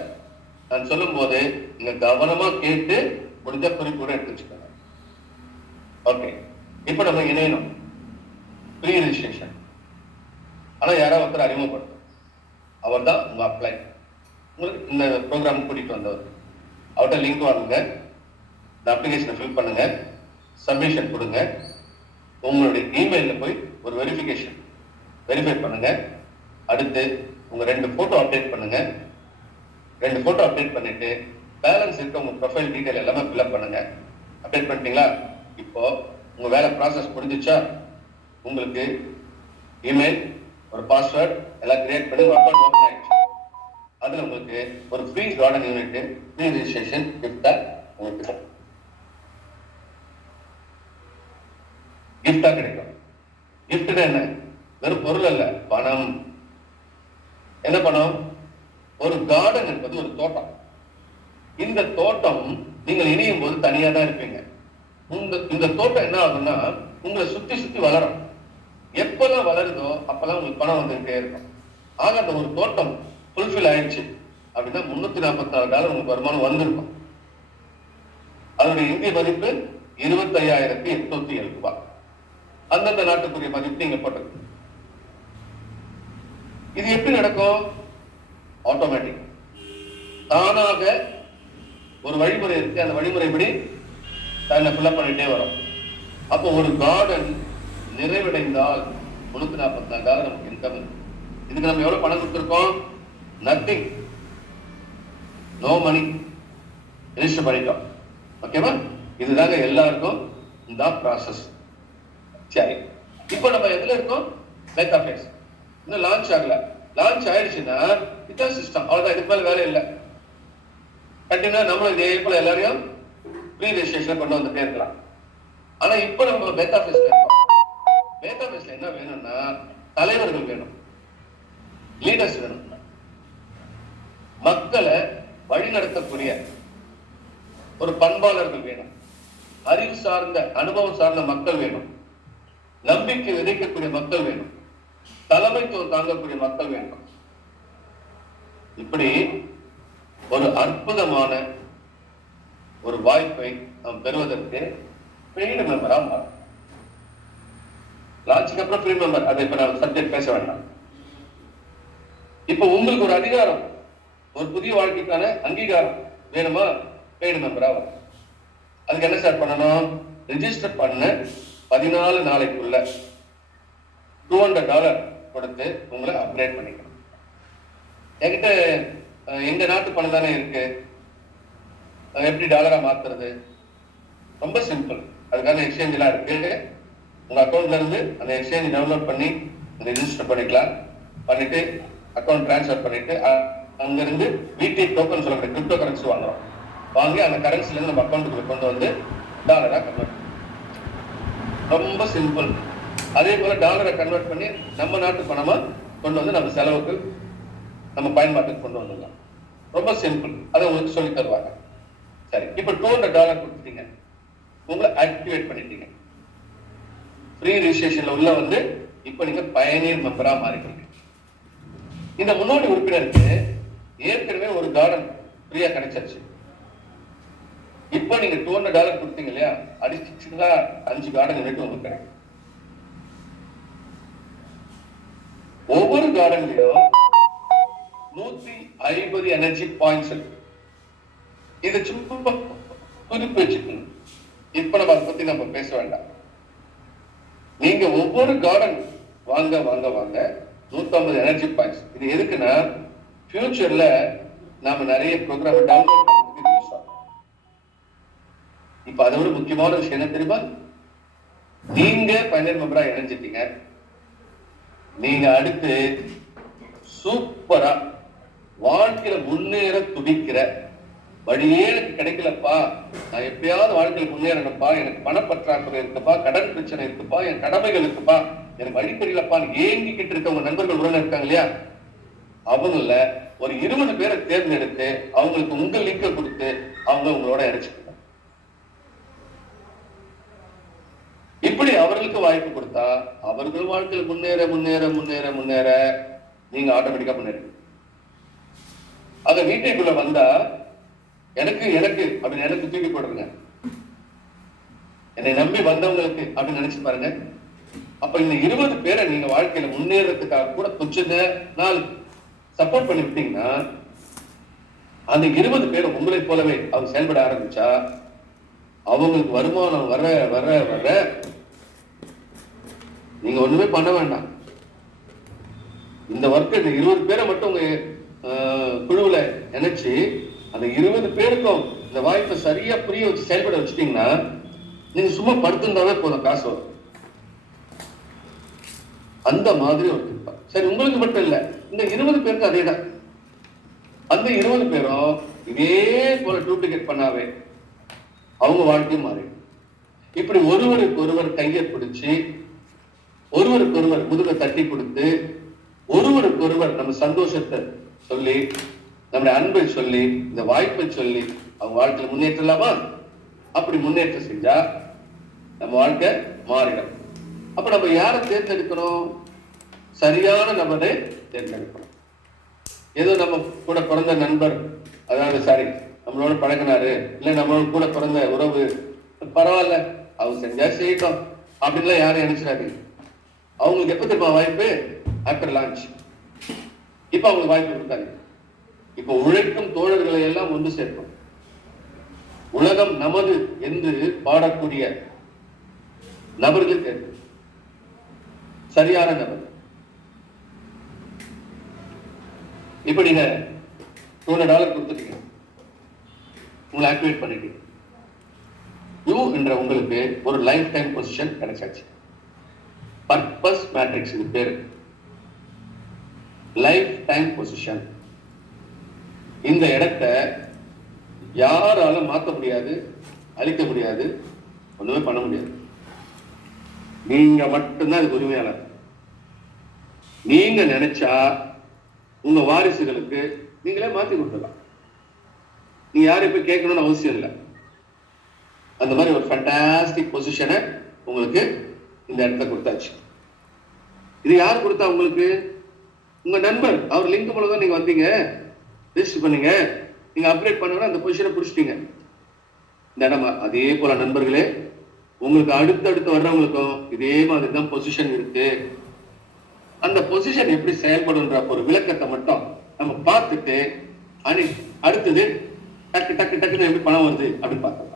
நான் சொல்லும் போது நீங்க கவனமா கேட்டு முடிஞ்ச குறிப்புடன் எடுத்து வச்சுக்கோங்க. ஓகே, இப்ப நம்ம இணையணும், ப்ரீ ரெஜிஸ்ட்ரேஷன். ஆனா யாராவது ஒருத்தர் அறிமுகப்படுத்தும், அவர் தான் உங்க அப்ளை, உங்களுக்கு இந்த ப்ரோக்ராம் கூட்டிட்டு வந்தவர். அவர்கிட்ட லிங்க் வாங்குங்க, இந்த அப்ளிகேஷனை ஃபில் பண்ணுங்க, சப்மிஷன் கொடுங்க. உங்களுடைய இமெயில போய் ஒரு வெரிஃபிகேஷன் வெரிஃபை பண்ணுங்க. அடுத்து உங்க 2 போட்டோ அப்டேட் பண்ணுங்க. 2 போட்டோ அப்டேட் பண்ணிட்டு பேலன்ஸ் இருக்க உங்க ப்ரொஃபைல் டீடைல் எல்லாமே ஃபில்அப் பண்ணுங்க. அப்டேட் பண்ணிட்டீங்களா? இப்போ உங்க வேலை ப்ராசஸ் முடிஞ்சிச்சா? உங்களுக்கு இமெயில், ஒரு பாஸ்வேர்ட் எல்லாம் கிரியேட் பண்ணி ஒரு அக்கௌண்ட் ஓப்பன் ஆயிடுச்சு. அதுல உங்களுக்கு ஒரு free garden unit, free registration கிஃப்டா உங்களுக்கு கிஃப்டா கிடைக்கும். கிஃப்ட் என்ன? வெறும் பொருள் அல்ல, பணம். என்ன பணம்? ஒரு கார்டன் என்பது ஒரு தோட்டம். இந்த தோட்டம் நீங்கள் இணையும் போது தனியா தான் இருப்பீங்க. இந்த தோட்டம் என்ன ஆகும்னா உங்களை சுத்தி சுத்தி வளரும். எப்பெல்லாம் வளருதோ அப்பெல்லாம் உங்களுக்கு பணம் வந்துகிட்டே இருக்கும். ஆக அந்த ஒரு தோட்டம் ஃபுல்ஃபில் ஆயிடுச்சு அப்படின்னா $344 உங்களுக்கு வருமானம் வந்திருக்கும். அதனுடைய இந்திய மதிப்பு 25,807 ரூபாய். அந்தந்த நாட்டுக்குரிய மதிப்பு நீங்க போட்டது. இது எப்படி நடக்கும்? ஆட்டோமேட்டிக். தானாக ஒரு வழிமுறை இருக்கு. அந்த வழிமுறைப்படி தன்னை ஃபில்அப் பண்ணிட்டே வரும். அப்போ ஒரு கார்டன் நிறைவடைந்தால் $344 நமக்கு இன்கம். இதுக்கு நம்ம எவ்வளவு பணம் கொடுத்துருக்கோம்? Nothing, no money. ரெஜிஸ்டர் பண்ணிட்டோம். ஓகேவா? இதுதாங்க எல்லாருக்கும் இந்த ப்ராசஸ். சரி, இப்போ நம்ம எதுல இருக்கோம்? பேக்கா ஃபேஸ். இன்னும் லான்ச் ஆகல. லான்ச் ஆயிடுச்சுன்னா இதான் சிஸ்டம், அவ்வளவுதான். இதுக்கு மேல வேலை இல்லை. கண்டிப்பா நம்மளும் இதே போல எல்லாரையும் ப்ரீ ரெஜிஸ்ட்ரேஷன் கொண்டு வந்துட்டே இருக்கலாம். ஆனா இப்போ நம்ம பேக்கா ஃபேஸ்ல இருக்கோம். பேக்கா ஃபேஸ்ல என்ன வேணும்னா தலைவர்கள் வேணும், லீடர்ஸ் வேணும், மக்களை வழிநடத்தக்கூடிய ஒரு பண்பாளர்கள் வேணும், அறிவு சார்ந்த அனுபவம் சார்ந்த மக்கள் வேணும், நம்பிக்கை விதைக்கக்கூடிய மக்கள் வேணும், தலைமைத்துவம் தாங்கக்கூடிய மக்கள் வேணும். இப்படி ஒரு அற்புதமான ஒரு வாய்ப்பை நாம் பெறுவதற்கு பெய்டு மெம்பரா மாறும். லான்ச்சுக்கு அப்புறம் ஃப்ரீ மெம்பர், அதை இப்ப நான் சப்ஜெக்ட் பேச வேண்டாம். இப்ப உங்களுக்கு ஒரு அதிகாரம், ஒரு புதிய வாழ்க்கைக்கான அங்கீகாரம் வேணுமா? பெய்டு மெம்பரா வரும். அதுக்கு என்ன சார் பண்ணணும்? ரெஜிஸ்டர் பண்ண 14 நாளைக்குள்ள $200 கொடுத்து உங்களை அப்கிரேட் பண்ணிக்கணும். என்கிட்ட எங்க நாட்டு பணம் தானே இருக்கு, எப்படி டாலரா மாத்துறது? ரொம்ப சிம்பிள். அதுக்கான எக்ஸ்சேஞ்ச் எல்லாம் இருக்கு. உங்க அக்கௌண்ட்ல இருந்து அந்த எக்ஸ்சேஞ்ச் டவுன்லோட் பண்ணி ரெஜிஸ்டர் பண்ணிக்கலாம். பண்ணிட்டு அக்கௌண்ட் டிரான்ஸ்ஃபர் பண்ணிட்டு அங்க இருந்து VT டோக்கன் சொல்லக்கூடிய கிரிப்டோ கரன்சி வாங்குறோம். வாங்கி அந்த கரன்சில இருந்து நம்ம அக்கௌண்ட்டுக்குள்ள கொண்டு வந்து டாலரா கன்வெர்ட். ரொம்ப சிம்பிள். அதே போல டாலரை கன்வெர்ட் பண்ணி நம்ம நாட்டு பணமா கொண்டு வந்து நம்ம செலவுக்கு நம்ம பயன்பாட்டுக்கு கொண்டு வந்துடலாம். ரொம்ப சிம்பிள். அதை உங்களுக்கு சொல்லி தருவாங்க. சரி, இப்ப $200 கொடுத்துட்டீங்க, உங்களை ஆக்டிவேட் பண்ணிட்டீங்க. ஃப்ரீ ரெஜிஸ்ட்ரேஷன்ல உள்ள வந்து இப்ப நீங்க பயனியர் மெம்பரா மாறிக்கிறீங்க. இந்த முன்னோடி உறுப்பினருக்கு ஏற்கனவே ஒரு கார்டன் ஃப்ரீயா கிடைச்சிருச்சு. இப்ப நீங்க $200 கொடுத்தீங்க இல்லையா, அடிச்சுங்களா 5 கார்டன் யூனிட் உங்களுக்கு கிடைக்கும். ஒவ்வொரு கார்டன்லயும் 150 எனர்ஜி பாயிண்ட்ஸ் இருக்கு. இதை சும்மா குறிப்பு வச்சுக்கணும். இப்ப நம்ம அதை பத்தி நம்ம பேச வேண்டாம். நீங்க ஒவ்வொரு கார்டன் வாங்க வாங்க வாங்க 150 எனர்ஜி பாயிண்ட்ஸ். இது எதுக்குன்னா ஃபியூச்சர்ல நாம நிறைய ப்ரோக்ராம் டவுன்லோட் பண்றதுக்கு யூஸ் ஆகும். இப்ப அதை விட முக்கியமான விஷயம் என்ன தெரியுமா? நீங்க பயனர் மெம்பரா இணைஞ்சிட்டீங்க. நீங்க அடுத்து சூப்பரா வாழ்க்கையில முன்னேற துடிக்கிற, வழியே எனக்கு கிடைக்கலப்பா, நான் எப்பயாவது வாழ்க்கையில முன்னேறணும்ப்பா, எனக்கு பணப்பற்றாக்குறை இருக்குப்பா, கடன் பிரச்சனை இருக்குப்பா, என் கடமைகள் இருக்குப்பா, எனக்கு வழி தெரியலப்பான்னு ஏங்கிக்கிட்டு இருக்க உங்க நண்பர்கள் உடனே இருக்காங்க இல்லையா, அவங்கள ஒரு 20 பேரை தேர்ந்தெடுத்து அவங்களுக்கு உங்க லிங்கை கொடுத்து அவங்க உங்களோட இணைச்சுக்கணும். இப்படி அவர்களுக்கு வாய்ப்பு கொடுத்தா அவர்கள் வாழ்க்கையில் முன்னேற முன்னேற முன்னேற முன்னேற நீங்க ஆட்டோமேட்டிக்கா முன்னேறீங்க. அத வீட்டுக்குள்ள வந்தா எனக்கு எனக்கு அப்படின்னு எனக்கு தூக்கி போடுறீங்க. என்னை நம்பி வந்தவங்களுக்கு அப்படின்னு நினைச்சு பாருங்க. அப்ப இந்த 20 பேரை நீங்க வாழ்க்கையில முன்னேறதுக்காக கூட கொஞ்ச நாள் சப்போர்ட் பண்ணி விட்டீங்கன்னா அந்த 20 பேர் உங்களை போலவே அவங்க செயல்பட ஆரம்பிச்சா அவங்களுக்கு வருமானம் வர வர வர நீங்க ஒண்ணுமே பண்ண வேண்டாம். இந்த ஒர்க் இந்த 20 பேரை மட்டும் உங்க குழுவுல நினைச்சு அந்த 20 பேருக்கும் இந்த வாய்ப்பை சரியா புரிய வச்சு செயல்பட வச்சுட்டீங்கன்னா நீங்க சும்மா படுத்திருந்தாவே போதும், காசு வரும். அந்த மாதிரி ஒரு திட்டம். சரி, உங்களுக்கு மட்டும் இல்ல, இந்த 20 பேருக்கு அதே தான். அந்த 20 பேரும் இதே போல டூப்ளிகேட் பண்ணாவே அவங்க வாழ்க்கையும் மாறி, இப்படி ஒருவருக்கு ஒருவர் கையை பிடிச்சு, ஒருவருக்கு ஒருவர் முதுக தட்டி கொடுத்து, ஒருவருக்கு ஒருவர் நம்ம சந்தோஷத்தை சொல்லி, நம்முடைய அன்பை சொல்லி, இந்த வாய்ப்பை சொல்லி அவங்க வாழ்க்கையில முன்னேற்றலாமா? அப்படி முன்னேற்றம் செஞ்சா நம்ம வாழ்க்கை மாறிடும். அப்ப நம்ம யாரை தேர்ந்தெடுக்கணும்? சரியான நபரை தேர்ந்தெடுக்கணும். ஏதோ நம்ம கூட பிறந்த நண்பர், அதாவது சாரி நம்மளோட பழகினாரு, இல்ல நம்மளோட கூட பிறந்த உறவு, பரவாயில்ல அவங்க செஞ்சா செய்யட்டும் அப்படின்லாம் யாரும் நினைச்சிடாதீங்க. அவங்களுக்கு எப்ப திரும்ப வாய்ப்பு? After launch. இப்ப அவங்களுக்கு வாய்ப்பு கொடுத்தாங்க. இப்ப உழைக்கும் தோழர்களை எல்லாம் ஒன்று சேர்க்கும். உலகம் நமது என்று பாடக்கூடிய நபர்கள் தேர்வு, சரியான நபர். இப்ப நீங்க $200 கொடுத்துட்டீங்க, உங்களை ஆக்டிவேட் பண்ணிட்டீங்க. யூ என்ற உங்களுக்கு ஒரு லைஃப் டைம் பொசிஷன் கிடைச்சாச்சு. பர்பஸ் மேட்ரிக்ஸ் இது பேரு, லைஃப் டைம் பொசிஷன். இந்த இடத்தை யாராலும் மாற்ற முடியாது, அழிக்க முடியாது, ஒண்ணுமே பண்ண முடியாது. நீங்க மட்டும்தான் அதுக்கு உரிமையாளர். நீங்க நினைச்சா உங்க வாரிசுகளுக்கு நீங்களே மாத்தி கொடுத்துடலாம். நீங்க யாரும் இப்ப கேட்கணும்னு அவசியம் இல்லை. அந்த மாதிரி ஒரு ஃபேண்டாஸ்டிக் பொசிஷனை உங்களுக்கு இந்த இடத்த கொடுத்தாச்சு. இது யார் கொடுத்தா உங்களுக்கு? உங்க நண்பர். அவர் லிங்க் மூலம் தான் நீங்க வந்தீங்க, ரெஜிஸ்டர் பண்ணீங்க, நீங்க அப்டேட் பண்ணா அந்த பொசிஷனை பிடிச்சிட்டீங்க. இந்த இடம் அதே போல நண்பர்களே, உங்களுக்கு அடுத்தடுத்து வர்றவங்களுக்கும் இதே மாதிரி தான் பொசிஷன் இருக்கு. அந்த பொசிஷன் எப்படி செயல்படுன்ற ஒரு விளக்கத்தை மட்டும் நம்ம பார்த்துட்டு அடுத்தது டக்கு டக்கு டக்குன்னு எப்படி பணம் வருது அப்படின்னு பார்க்கலாம்.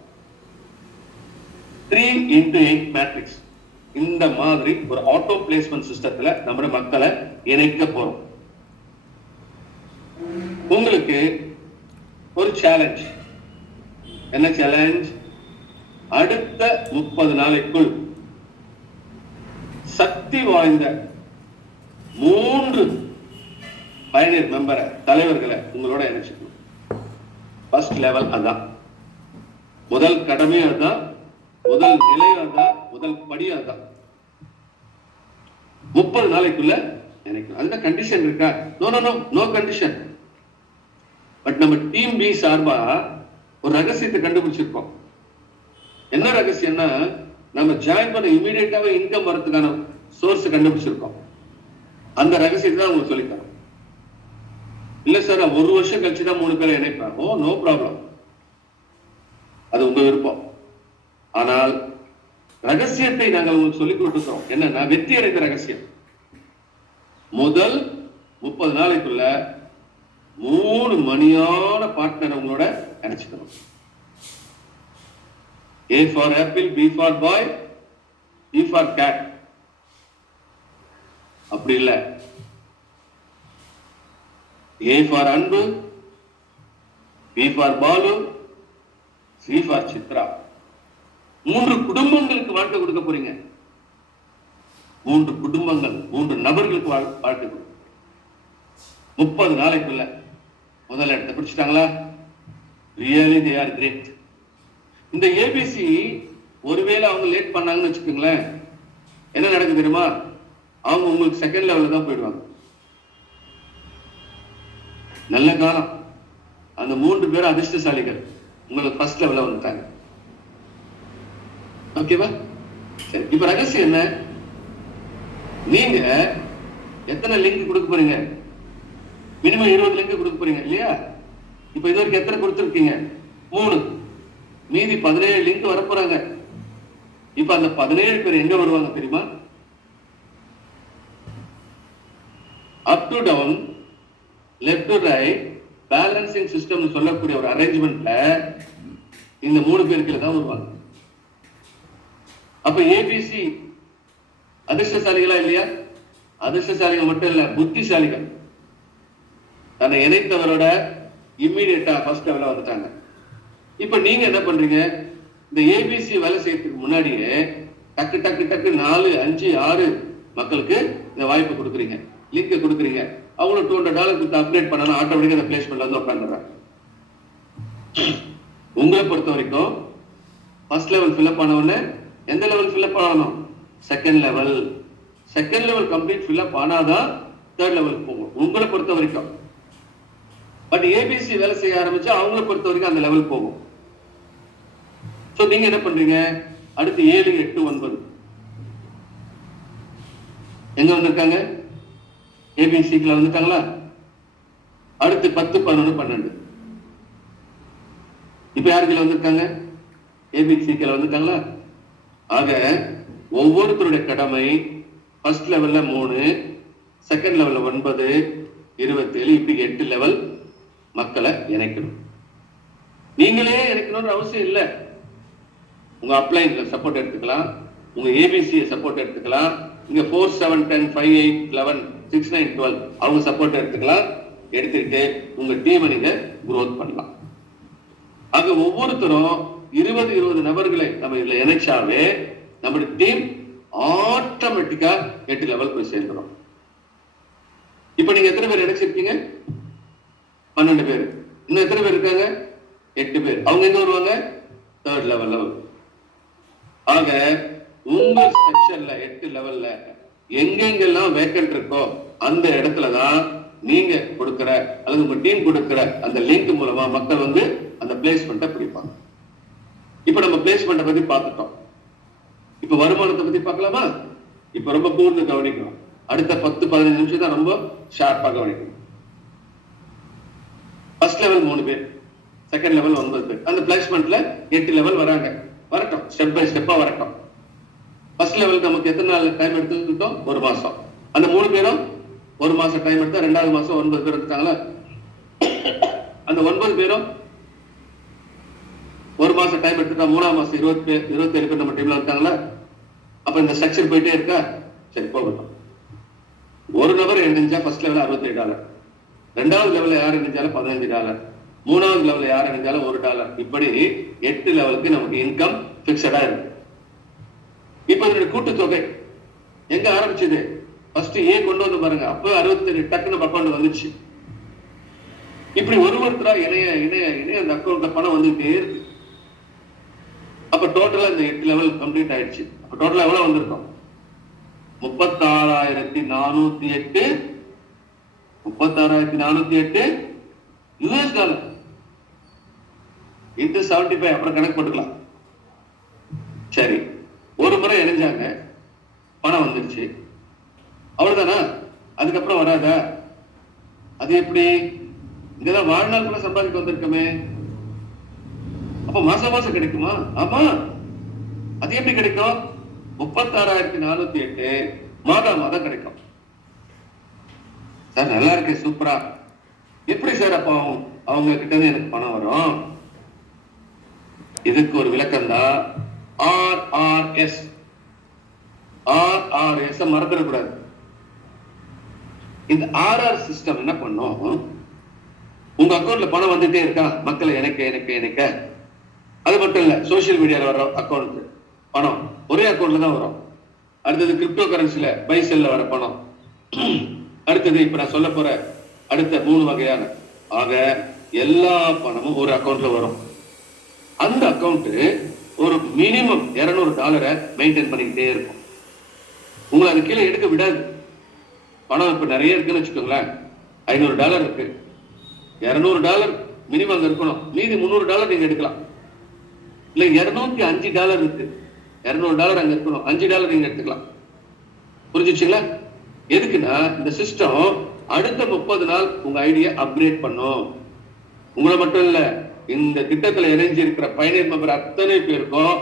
3x8 matrix. இந்த மாதிரி ஒரு ஆட்டோ பிளேஸ்மெண்ட் சிஸ்டத்துல நம்ம மக்களை இணைக்க போறோம். உங்களுக்கு ஒரு சேலஞ்ச். என்ன சேலஞ்ச்? அடுத்த 30 நாளைக்குள் சக்தி வாய்ந்த 3 பயணியர் மெம்பரை, தலைவர்களை உங்களோட இணைச்சுக்கணும். ஃபர்ஸ்ட் லெவல் அதான், முதல் கடமையும் அதான், முதல் நிலையும் அதான், முதல் படியும் அதான். 30 நாளைக்குள்ள நினைக்கணும். அதுதான் கண்டிஷன் இருக்கா? No condition. பட் நம்ம டீம் பி சார்பா ஒரு ரகசியத்தை கண்டுபிடிச்சிருக்கோம். என்ன ரகசியம்னா, நம்ம ஜாயின் பண்ண இமீடியட்டாவே இன்கம் வரதுக்கான சோர்ஸ் கண்டுபிடிச்சிருக்கோம். அந்த ரகசியத்தை தான் உங்களுக்கு சொல்லித்தரோம். இல்ல சார், 1 வருஷம் கழிச்சு தான் 3 பேரை இணைப்பேன். ஓ, நோ ப்ராப்ளம், அது உங்க விருப்பம். ஆனால் ரகசியத்தை நாங்கள் உங்களுக்கு சொல்லிக் கொடுத்துக்கிறோம். என்னன்னா, வெற்றி அடைந்த ரகசியம். முதல் 30 நாளைக்குள்ள 3 மணியான பார்ட்னர் உங்களோட நினைச்சுக்கணும். A for apple, B for boy, E for cat. அப்படி இல்ல. A for அன்பு, B for Balu, C for Chitra. 3 குடும்பங்களுக்கு வாழ்க்கை கொடுக்க போறீங்க. 3 குடும்பங்கள், 3 நபர்களுக்கு வாழ்க்கை கொடுக்க. 30 நாளைக்குள்ள முதல் இடத்தை பிடிச்சிட்டாங்களா? Really they are great. இந்த ஏபிசி ஒருவேளை அவங்க லேட் பண்ணாங்கன்னு வச்சுக்கோங்களேன், என்ன நடக்குது தெரியுமா? அவங்க உங்களுக்கு செகண்ட் லெவல்ல தான் போயிடுவாங்க. நல்ல காலம், அந்த 3 பேரும் அதிர்ஷ்டசாலிகள் உங்களுக்கு ஃபர்ஸ்ட் லெவல்ல வந்துட்டாங்க. ஓகேவா? சரி, இப்ப ரகசியம் என்ன? நீங்க எத்தனை லிங்க் கொடுக்க போறீங்க? மினிமம் 20 லிங்க் கொடுக்க போறீங்க இல்லையா? இப்ப இது வரைக்கும் எத்தனை கொடுத்துருக்கீங்க? 3. மீதி 17 லிங்க் வரப்போறாங்க. இப்ப அந்த 17 பேர் எங்க வருவாங்க தெரியுமா? Up to down, left to right, balancing system சொல்லக்கூடிய ஒரு அரேஞ்ச்மெண்ட்ல இந்த 3 பேருக்கு தான் வருவாங்க. அப்ப ஏபிசி அதிர்ஷ்டசாலிகளா இல்லையா? அதிர்ஷ்டசாலிகள் மட்டும் இல்ல, புத்திசாலிகள் தன்னை இணைத்தவரோட இம்மிடியட்டா ஃபர்ஸ்ட் லெவல்ல வந்துட்டாங்க. இப்ப நீங்க என்ன பண்றீங்க? இந்த ஏபிசி வேலை செய்யறதுக்கு முன்னாடியே டக்கு டக்கு டக்கு 4, 5, 6 மக்களுக்கு இந்த வாய்ப்பு கொடுக்குறீங்க, லிங்க் கொடுக்குறீங்க. அவங்களும் $200 கொடுத்து அப்டேட் பண்ணா ஆட்டோமேட்டிக்கா அந்த பிளேஸ்மெண்ட்ல வந்து உட்காந்துறாங்க. உங்களை பொறுத்த வரைக்கும் ஃபர்ஸ்ட் லெவல் ஃபில்அப் ஆனவொடனே எந்த லெவல் ஃபில்அப் ஆகணும்? Second level. Second level complete fill up ஆனாதான் தேர்ட் லெவலுக்கு போகும் உங்களை பொறுத்த வரைக்கும். பட் ஏபிசி வேலை செய்ய ஆரம்பிச்சா அவங்களை பொறுத்த வரைக்கும் அந்த லெவல் போகும். சோ நீங்க என்ன பண்றீங்க? அடுத்து 7, 8, 9 எங்க வந்திருக்காங்க? ஏபிசிக்குள்ள வந்துட்டாங்களா? அடுத்து 10, 11, 12 இப்ப யாருக்குள்ள வந்திருக்காங்க? ஏபிசிக்குள்ள வந்துட்டாங்களா? ஆக ஒவ்வொருத்தருடைய கடமை ஃபர்ஸ்ட் லெவல்ல 3, செகண்ட் லெவல்ல 9, 27 இப்படி 8 லெவல் மக்களை இணைக்கணும். நீங்களே இணைக்கணும்ன்ற அவசியம் இல்லை. உங்க அப்ளைன்ல சப்போர்ட் எடுத்துக்கலாம், உங்க ஏபிசி சப்போர்ட் எடுத்துக்கலாம், இங்க 4, 7, 10, 5, 8, 11, 6, 9, 12 அவங்க சப்போர்ட் எடுத்துக்கலாம். எடுத்துக்கிட்டு உங்க டீமை நீங்க குரோத் பண்ணலாம். ஆக ஒவ்வொருத்தரும் 20 நபர்களை நம்ம இதுல இணைச்சாவே நம்மளுடைய டீம் ஆட்டோமேட்டிக்கா 8 லெவல் போய் சேர்ந்துடும். இப்ப நீங்க எத்தனை பேர் இணைச்சிருக்கீங்க? 12 பேர். இன்னும் எத்தனை பேர் இருக்காங்க? 8 பேர். அவங்க எங்க வருவாங்க? தேர்ட் லெவல்ல. ஆக உங்க செக்ஷன்ல 8 லெவல்ல எங்கெங்கெல்லாம் வேக்கன்ட் இருக்கோ அந்த இடத்துலதான் நீங்க கொடுக்கிற அல்லது உங்க டீம் கொடுக்கிற அந்த லிங்க் மூலமா மக்கள் வந்து அந்த பிளேஸ்மெண்ட்டை பிடிப்பாங்க. இப்ப நம்ம பிளேஸ்மெண்ட்டை பத்தி பார்த்துட்டோம். இப்ப வருமானத்தை பத்தி பார்க்கலாமா? இப்ப ரொம்ப கூர்ந்து கவனிக்கணும். அடுத்த 10-15 நிமிஷம் தான் ரொம்ப ஷார்ப்பா கவனிக்கணும். ஃபர்ஸ்ட் லெவல் 3 பேர், செகண்ட் லெவல் 9 பேர். அந்த பிளேஸ்மெண்ட்ல 8 லெவல் வராங்க. வரட்டும், ஸ்டெப் பை ஸ்டெப்பா வரட்டும். ஃபர்ஸ்ட் லெவல் நமக்கு எத்தனை நாள் டைம் எடுத்துக்கிட்டோம்? 1 மாசம். அந்த 3 பேரும் 1 மாசம் டைம் எடுத்தா 2வது மாசம் 9 பேர் எடுத்தாங்களா? அந்த 9 பேரும் 1 மாசம் டைம் எடுத்துட்டா 3ஆம் மாசம் 27 பேர் நம்ம டீம்ல இருக்காங்களா? அப்ப இந்த ஸ்ட்ரக்சர் போயிட்டே இருக்கா? சரி, போகட்டும். ஒரு நபர் இணைஞ்சா ஃபர்ஸ்ட் லெவல் $67, 2வது லெவல்ல யார் இணைஞ்சாலும் $15, 3வது லெவல்ல யார் இணைஞ்சாலும் $1. இப்படி 8 லெவலுக்கு நமக்கு இன்கம் பிக்சடா இருக்கு. இப்ப இதனுடைய கூட்டுத்தொகை எங்க ஆரம்பிச்சது? ஃபர்ஸ்ட் ஏ கொண்டு வந்து பாருங்க, அப்ப 67 டக்குன்னு அக்கௌண்ட் வந்துச்சு. இப்படி ஒருத்தரா இணைய அந்த அக்கௌண்ட்ல பணம் வந்துட்டே இருக்கு. அப்ப டோட்டலா இந்த 8 லெவல் கம்ப்ளீட் ஆயிடுச்சு. அப்ப டோட்டலா எவ்வளவு வந்திருக்கும்? 36,408 US டாலர் இது 75. அப்புறம் கணக்கு போட்டுக்கலாம். சரி, ஒரு முறை இணைஞ்சாங்க, பணம் வந்துருச்சு, அவ்வளவுதானா? அதுக்கப்புறம் வராதா? அது எப்படி? இங்கதான் வாழ்நாள் சம்பாதிக்க வந்திருக்கமே, அப்ப மாசம் மாசம் கிடைக்குமா? ஆமா. அது எப்படி கிடைக்கும்? 36,408 மாதம் கிடைக்கும். சார் நல்லா இருக்கு, சூப்பரா. எப்படி சார் அப்ப அவங்க கிட்ட இருந்து எனக்கு பணம் வரும்? இதுக்கு ஒரு விளக்கம் தான் ஆர்ஆர்எஸ். ஆர்ஆர்எஸ் மறந்துடக்கூடாது. இந்த ஆர்ஆர் சிஸ்டம் என்ன பண்ணும்? உங்க அக்கௌண்ட்ல பணம் வந்துட்டே இருக்கா, மக்களை இணைக்க. அது மட்டும் இல்ல, சோசியல் மீடியால வர அக்கௌண்ட் பணம் ஒரே அக்கௌண்ட்ல தான் வரும். அடுத்தது கிரிப்டோ கரன்சில பை செல்ல வர பணம். அடுத்தது இப்ப நான் சொல்ல போற அடுத்த 3 வகையான. ஆக எல்லா பணமும் ஒரு அக்கௌண்ட்ல வரும். அந்த அக்கௌண்ட் ஒரு மினிமம் $200 மெயின்டைன் பண்ணிக்கிட்டே இருக்கும். உங்களை அது கீழே எடுக்க விடாது. பணம் இப்ப நிறைய இருக்குன்னு வச்சுக்கோங்களேன், $500 இருக்கு, $200 மினிமம் அங்க இருக்கணும், மீதி $300 நீங்க எடுக்கலாம். இல்ல $205 இருக்கு, $200 அங்க இருக்கணும், $5 நீங்க எடுத்துக்கலாம். புரிஞ்சுச்சுங்களா? எதுக்குன்னா இந்த சிஸ்டம் அடுத்த 30 நாள் உங்க ஐடியா அப்கிரேட் பண்ணும். உங்களை மட்டும் இல்ல, இந்த திட்டத்துல இணைஞ்சு இருக்கிற பயனர் மெம்பர் அத்தனை பேருக்கும்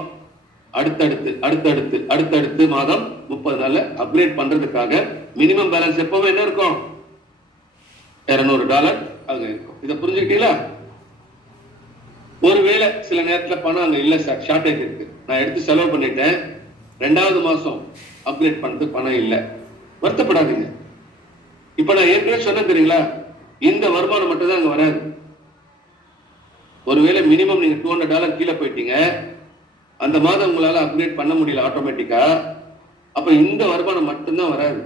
அடுத்தடுத்து மாதம் 30 நாள்ல அப்கிரேட் பண்றதுக்காக மினிமம் பேலன்ஸ் எப்பவுமே என்ன இருக்கும்? $200 அங்க இருக்கும். இதை புரிஞ்சுக்கிட்டீங்களா? ஒருவேளை சில நேரத்துல பணம் அங்க இல்ல சார், ஷார்டேஜ் இருக்கு, நான் எடுத்து செலவு பண்ணிட்டேன், 2வது மாசம் அப்கிரேட் பண்றதுக்கு பணம் இல்லை, வருத்தப்படாதீங்க. இப்ப நான் ஏற்கனவே சொன்னேன் தெரியுங்களா, இந்த வருமானம் மட்டும் தான் அங்க வராது. ஒருவேளை மினிமம் நீங்க $200 கீழே போயிட்டீங்க, அந்த மாதம் உங்களால அப்கிரேட் பண்ண முடியல ஆட்டோமேட்டிக்கா, அப்ப இந்த வருமானம் மட்டும்தான் வராது.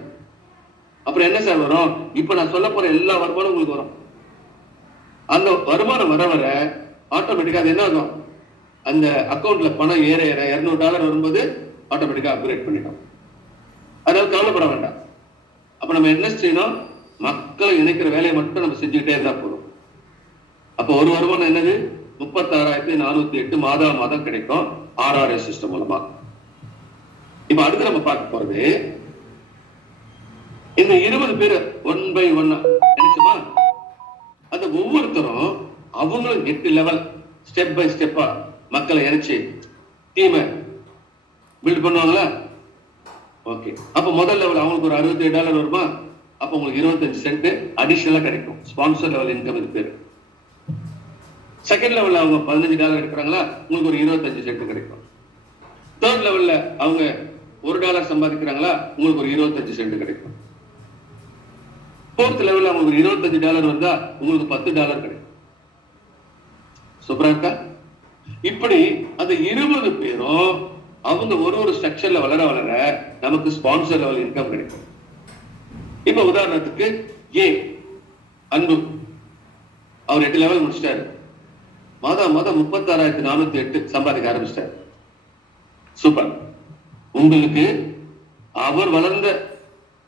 அப்புறம் என்ன சார் வரும்? இப்ப நான் சொல்ல போற எல்லா வருமானம் உங்களுக்கு வரும். அந்த வருமானம் வர வர ஆட்டோமேட்டிக்கா அது என்ன ஆகும், அந்த அக்கௌண்ட்ல பணம் ஏற ஏற $200 வரும்போது ஆட்டோமேட்டிக்கா அப்கிரேட் பண்ணிடும். அதனால கவலைப்பட வேண்டாம். அப்ப நம்ம என்ன செய்யணும், மக்களை இணைக்கிற வேலையை மட்டும் நம்ம செஞ்சுக்கிட்டே இருந்தா போதும். அப்ப ஒரு வருமானம் என்னது, 36,408 மாதம் கிடைக்கும் RRS சிஸ்டம் மூலமா. இப்ப அடுத்து நம்ம பார்க்க போறது இந்த 20 பேர் 1 by 1 நினைச்சுமா, அந்த ஒவ்வொருத்தரும் அவங்களும் 8 லெவல் ஸ்டெப் பை ஸ்டெப்பா மக்களை இணைச்சு டீமை பில்ட் பண்ணுவாங்களா? ஓகே. அப்ப முதல் லெவல் அவங்களுக்கு ஒரு $67 வருமா, அப்ப உங்களுக்கு 25 சென்ட் அடிஷனலா கிடைக்கும். ஸ்பான்சர் லெவல் இன்கம் இது பேரு. செகண்ட் லெவல்ல அவங்க $15 எடுக்கிறாங்களா, உங்களுக்கு ஒரு 25 சென்ட் கிடைக்கும். தேர்ட் லெவல்ல அவங்க $1 சம்பாதிக்கிறாங்களா, உங்களுக்கு ஒரு 25 சென்ட் கிடைக்கும். ஃபோர்த் லெவல்ல அவங்களுக்கு $25 வந்தா உங்களுக்கு $10 கிடைக்கும். சூப்பரா இருக்கா? இப்படி அந்த 20 பேரும் அவங்க ஒரு ஸ்ட்ரக்சர்ல வளர வளர நமக்கு ஸ்பான்சர் லெவல் இன்கம் கிடைக்கும். இப்ப உதாரணத்துக்கு ஏ அன்பு, அவர் 8 லெவல் முடிச்சிட்டாரு, மாதம் 36,408 சம்பாதிக்க ஆரம்பிச்சிட்டாரு. சூப்பர். உங்களுக்கு அவர்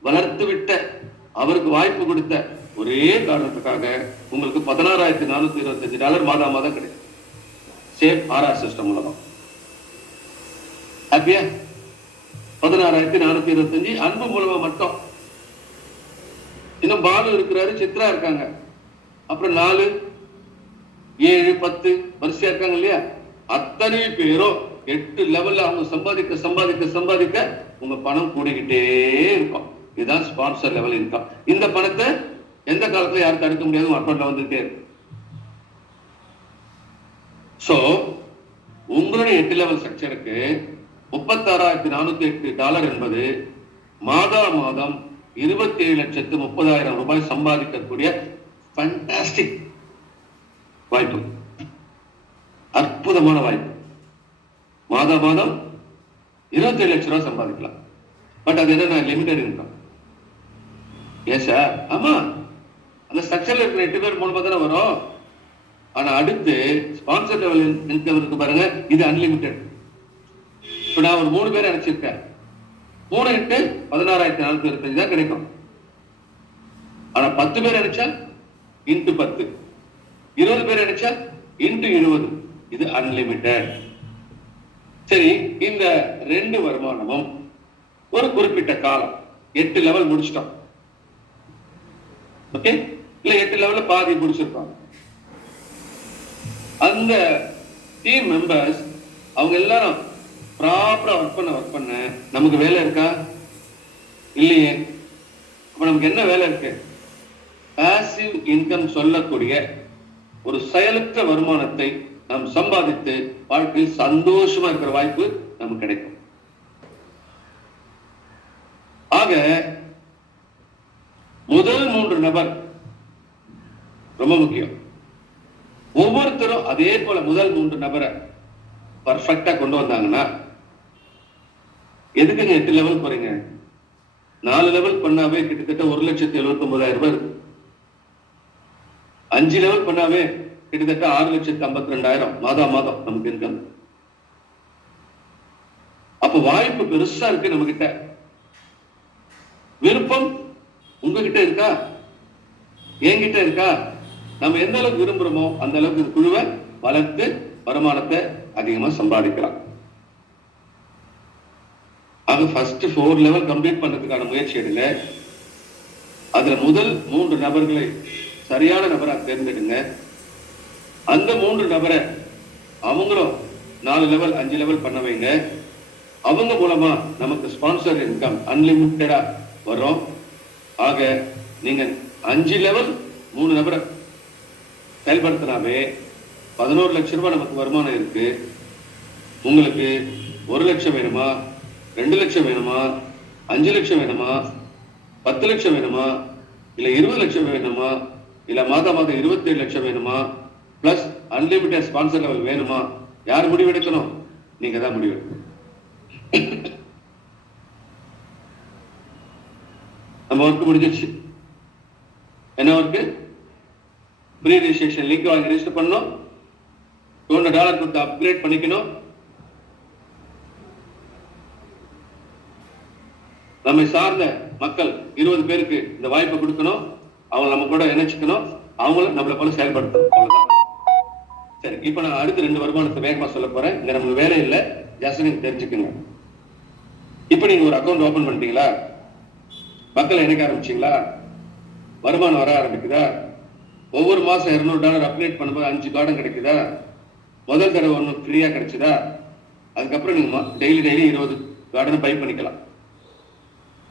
வளர்த்து விட்ட, அவருக்கு வாய்ப்பு கொடுத்த ஒரே காரணத்துக்காக உங்களுக்கு $16,425 மாதம் கிடைக்கும். சேஃப் RR சிஸ்டம் மூலமா. ஹாப்பியா? 16,425 அன்பு மூலமா மட்டும். இன்னும் பாலு இருக்கிறாரு, சித்ரா இருக்காங்க, அப்புறம் 4, 7, 10 வரிசையா இருக்காங்க இல்லையா? அத்தனை பேரும் 8 லெவல்ல அவங்க சம்பாதிக்க உங்க பணம் கூடிக்கிட்டே இருக்கும். இதுதான் ஸ்பான்சர் லெவல் இன்கம். இந்த பணத்தை எந்த காலத்துல யாரும் தடுக்க முடியாது, அக்கௌண்ட்ல வந்துட்டே இருக்கு. சோ உங்களுடைய 8 லெவல் ஸ்ட்ரக்சருக்கு $36,408 என்பது மாதம் 27,30,000 ரூபாய் சம்பாதிக்கக்கூடிய ஃபேண்டாஸ்டிக் வாய்ப்பு, அற்புதமான வாய்ப்பு. மாதம் 27 லட்சம் ரூபாய் சம்பாதிக்கலாம். பட் அது என்ன, லிமிடெட் இன்கம். ஏன் சார்? ஆமா, அந்த ஸ்ட்ரக்சர்ல இருக்கிற 8 பேர் மூலமா தானே வரும். ஆனா அடுத்து ஸ்பான்சர் லெவல் இன்கம் இருக்கு பாருங்க, இது அன்லிமிட்டெட். இப்ப நான் ஒரு 3 பேரை அனுப்பிச்சிருக்கேன், 3 × 16,425 தான் கிடைக்கும். ஆனா 10 பேர் அனுப்பிச்சா × 10, 20 பேர் அனுப்பிச்சா × 20, இது அன்லிமிட்டெட். சரி, இந்த 2 வருமானமும் ஒரு குறிப்பிட்ட காலம் 8 லெவல் முடிச்சிட்டோம். ஓகே, இல்ல 8 லெவல்ல பாதி முடிச்சிருப்பாங்க. அந்த டீம் மெம்பர்ஸ் அவங்க எல்லாரும் ப்ராப்பரா ஒர்க் பண்ண நமக்கு வேலை இருக்கா? இல்லையே. அப்ப நமக்கு என்ன வேலை இருக்கு? பாசிவ் இன்கம் சொல்லக்கூடிய ஒரு செயலற்ற வருமானத்தை நாம் சம்பாதித்து வாழ்க்கையில் சந்தோஷமா இருக்கிற வாய்ப்பு நமக்கு கிடைக்கும். ஆக முதல் 3 நபர் ரொம்ப முக்கியம். ஒவ்வொருத்தரும் அதே போல முதல் 3 நபரை பர்ஃபெக்டா கொண்டு வந்தாங்கன்னா, எதுக்குங்க 8 லெவல் போறீங்க? 4 லெவல் பண்ணாவே கிட்டத்தட்ட 1,79,000 ரூபாய் இருக்கு. 5 லெவல் பண்ணாவே கிட்டத்தட்ட 6,52,000 மாதம் நமக்கு இன்கம். அப்ப வாய்ப்பு பெருசா இருக்கு நம்ம கிட்ட. விருப்பம் உங்ககிட்ட இருக்கா? என்கிட்ட இருக்கா? நம்ம எந்த அளவுக்கு விரும்புறோமோ அந்த அளவுக்கு குழுவை வளர்த்து வருமானத்தை அதிகமா சம்பாதிக்கலாம். அது ஃபர்ஸ்ட் 4 லெவல் கம்ப்ளீட் பண்றதுக்கான முயற்சி எடுங்க. அதுல முதல் 3 நபர்களை சரியான நபரா தேர்ந்தெடுங்க. அந்த 3 நபரை அவங்களும் 4 லெவல் 5 லெவல் பண்ண வைங்க. அவங்க மூலமா நமக்கு ஸ்பான்சர் இன்கம் அன்லிமிட்டடா வரும். ஆக நீங்க 5 லெவல் 3 நபரை செயல்படுத்தினாவே 11 லட்சம் ரூபாய் நமக்கு வருமானம் இருக்கு. உங்களுக்கு 1 லட்சம் வேணுமா, 2 லட்சம் வேணுமா, 5 லட்சம் வேணுமா, 10 லட்சம் வேணுமா, இல்ல 20 லட்சம் வேணுமா, இல்ல மாதம் 27 லட்சம் வேணுமா, பிளஸ் அன்லிமிட்டட் ஸ்பான்சர் லெவல் வேணுமா? யார் முடிவெடுக்கணும்? நீங்க தான் முடிவெடுக்கணும். நம்ம ஒர்க் முடிஞ்சிருச்சு. என்ன ஒர்க்கு? ப்ரீ ரெஜிஸ்ட்ரேஷன் லிங்க் வாங்கி ரெஜிஸ்டர் பண்ணணும், $200 கொடுத்து அப்கிரேட் பண்ணிக்கணும். நம்மை சார்ந்த மக்கள் 20 பேருக்கு இந்த வாய்ப்பை கொடுக்கணும், அவங்க நம்ம கூட இணைச்சிக்கணும், அவங்களும் நம்மளை போல செயல்படுத்தணும். அவ்வளவுதான். சரி, இப்ப நான் அடுத்த 2 வருமானத்தை வேகமா சொல்ல போறேன். இங்க நமக்கு வேலை இல்லை, ஜஸ்ட் நீங்க தெரிஞ்சுக்கங்க. இப்ப நீங்க ஒரு அக்கௌண்ட் ஓபன் பண்ணிட்டீங்களா? மக்களை இணைக்க ஆரம்பிச்சீங்களா? வருமானம் வர ஆரம்பிக்குதா? ஒவ்வொரு மாசம் $200 அப்கிரேட் பண்ணும்போது 5 கார்டன் கிடைக்குதா? முதல் தடவை ஒன்று ஃப்ரீயா கிடைச்சதா? அதுக்கப்புறம் நீங்க டெய்லி 20 கார்டன் பை பண்ணிக்கலாம்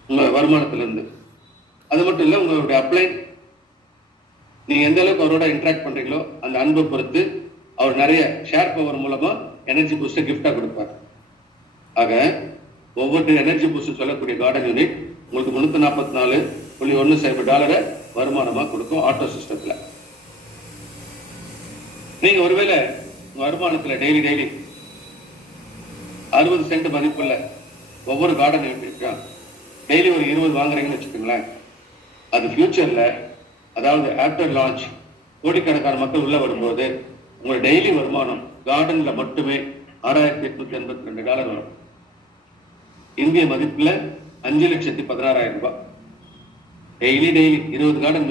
உங்க வருமானத்துல இருந்து. அது மட்டும் இல்ல, உங்களுடைய அப்ளைன் நீங்க எந்த அளவுக்கு அவரோட இன்டராக்ட் பண்றீங்களோ அந்த அன்பை பொறுத்து அவர் நிறைய ஷேர் பவர் மூலமா எனர்ஜி பூஸ்டர் கிஃப்டா கொடுப்பார். ஆக ஒவ்வொரு எனர்ஜி பூஸ்டர் சொல்லக்கூடிய கார்டன் யூனிட் உங்களுக்கு $344.10 வருமானமா கொடுக்கும் ஆட்டோ சிஸ்டத்துல. நீங்க ஒருவேளை வருமானத்துல டெய்லி 60 சென்ட் மதிப்புள்ள ஒவ்வொரு கார்டன் யூனிட் டெய்லி ஒரு 20 வாங்குறீங்கன்னு வச்சுக்கோங்களேன். அது ஃபியூச்சர்ல, அதாவது ஆஃப்டர் லான்ச் கோடிக்கணக்கான மக்கள் உள்ள வரும்போது உங்க டெய்லி வருமானம் கார்டன்ல மட்டுமே $6,882 வரும். இந்திய மதிப்புல 5,16,000 ரூபாய். Daily 20 garden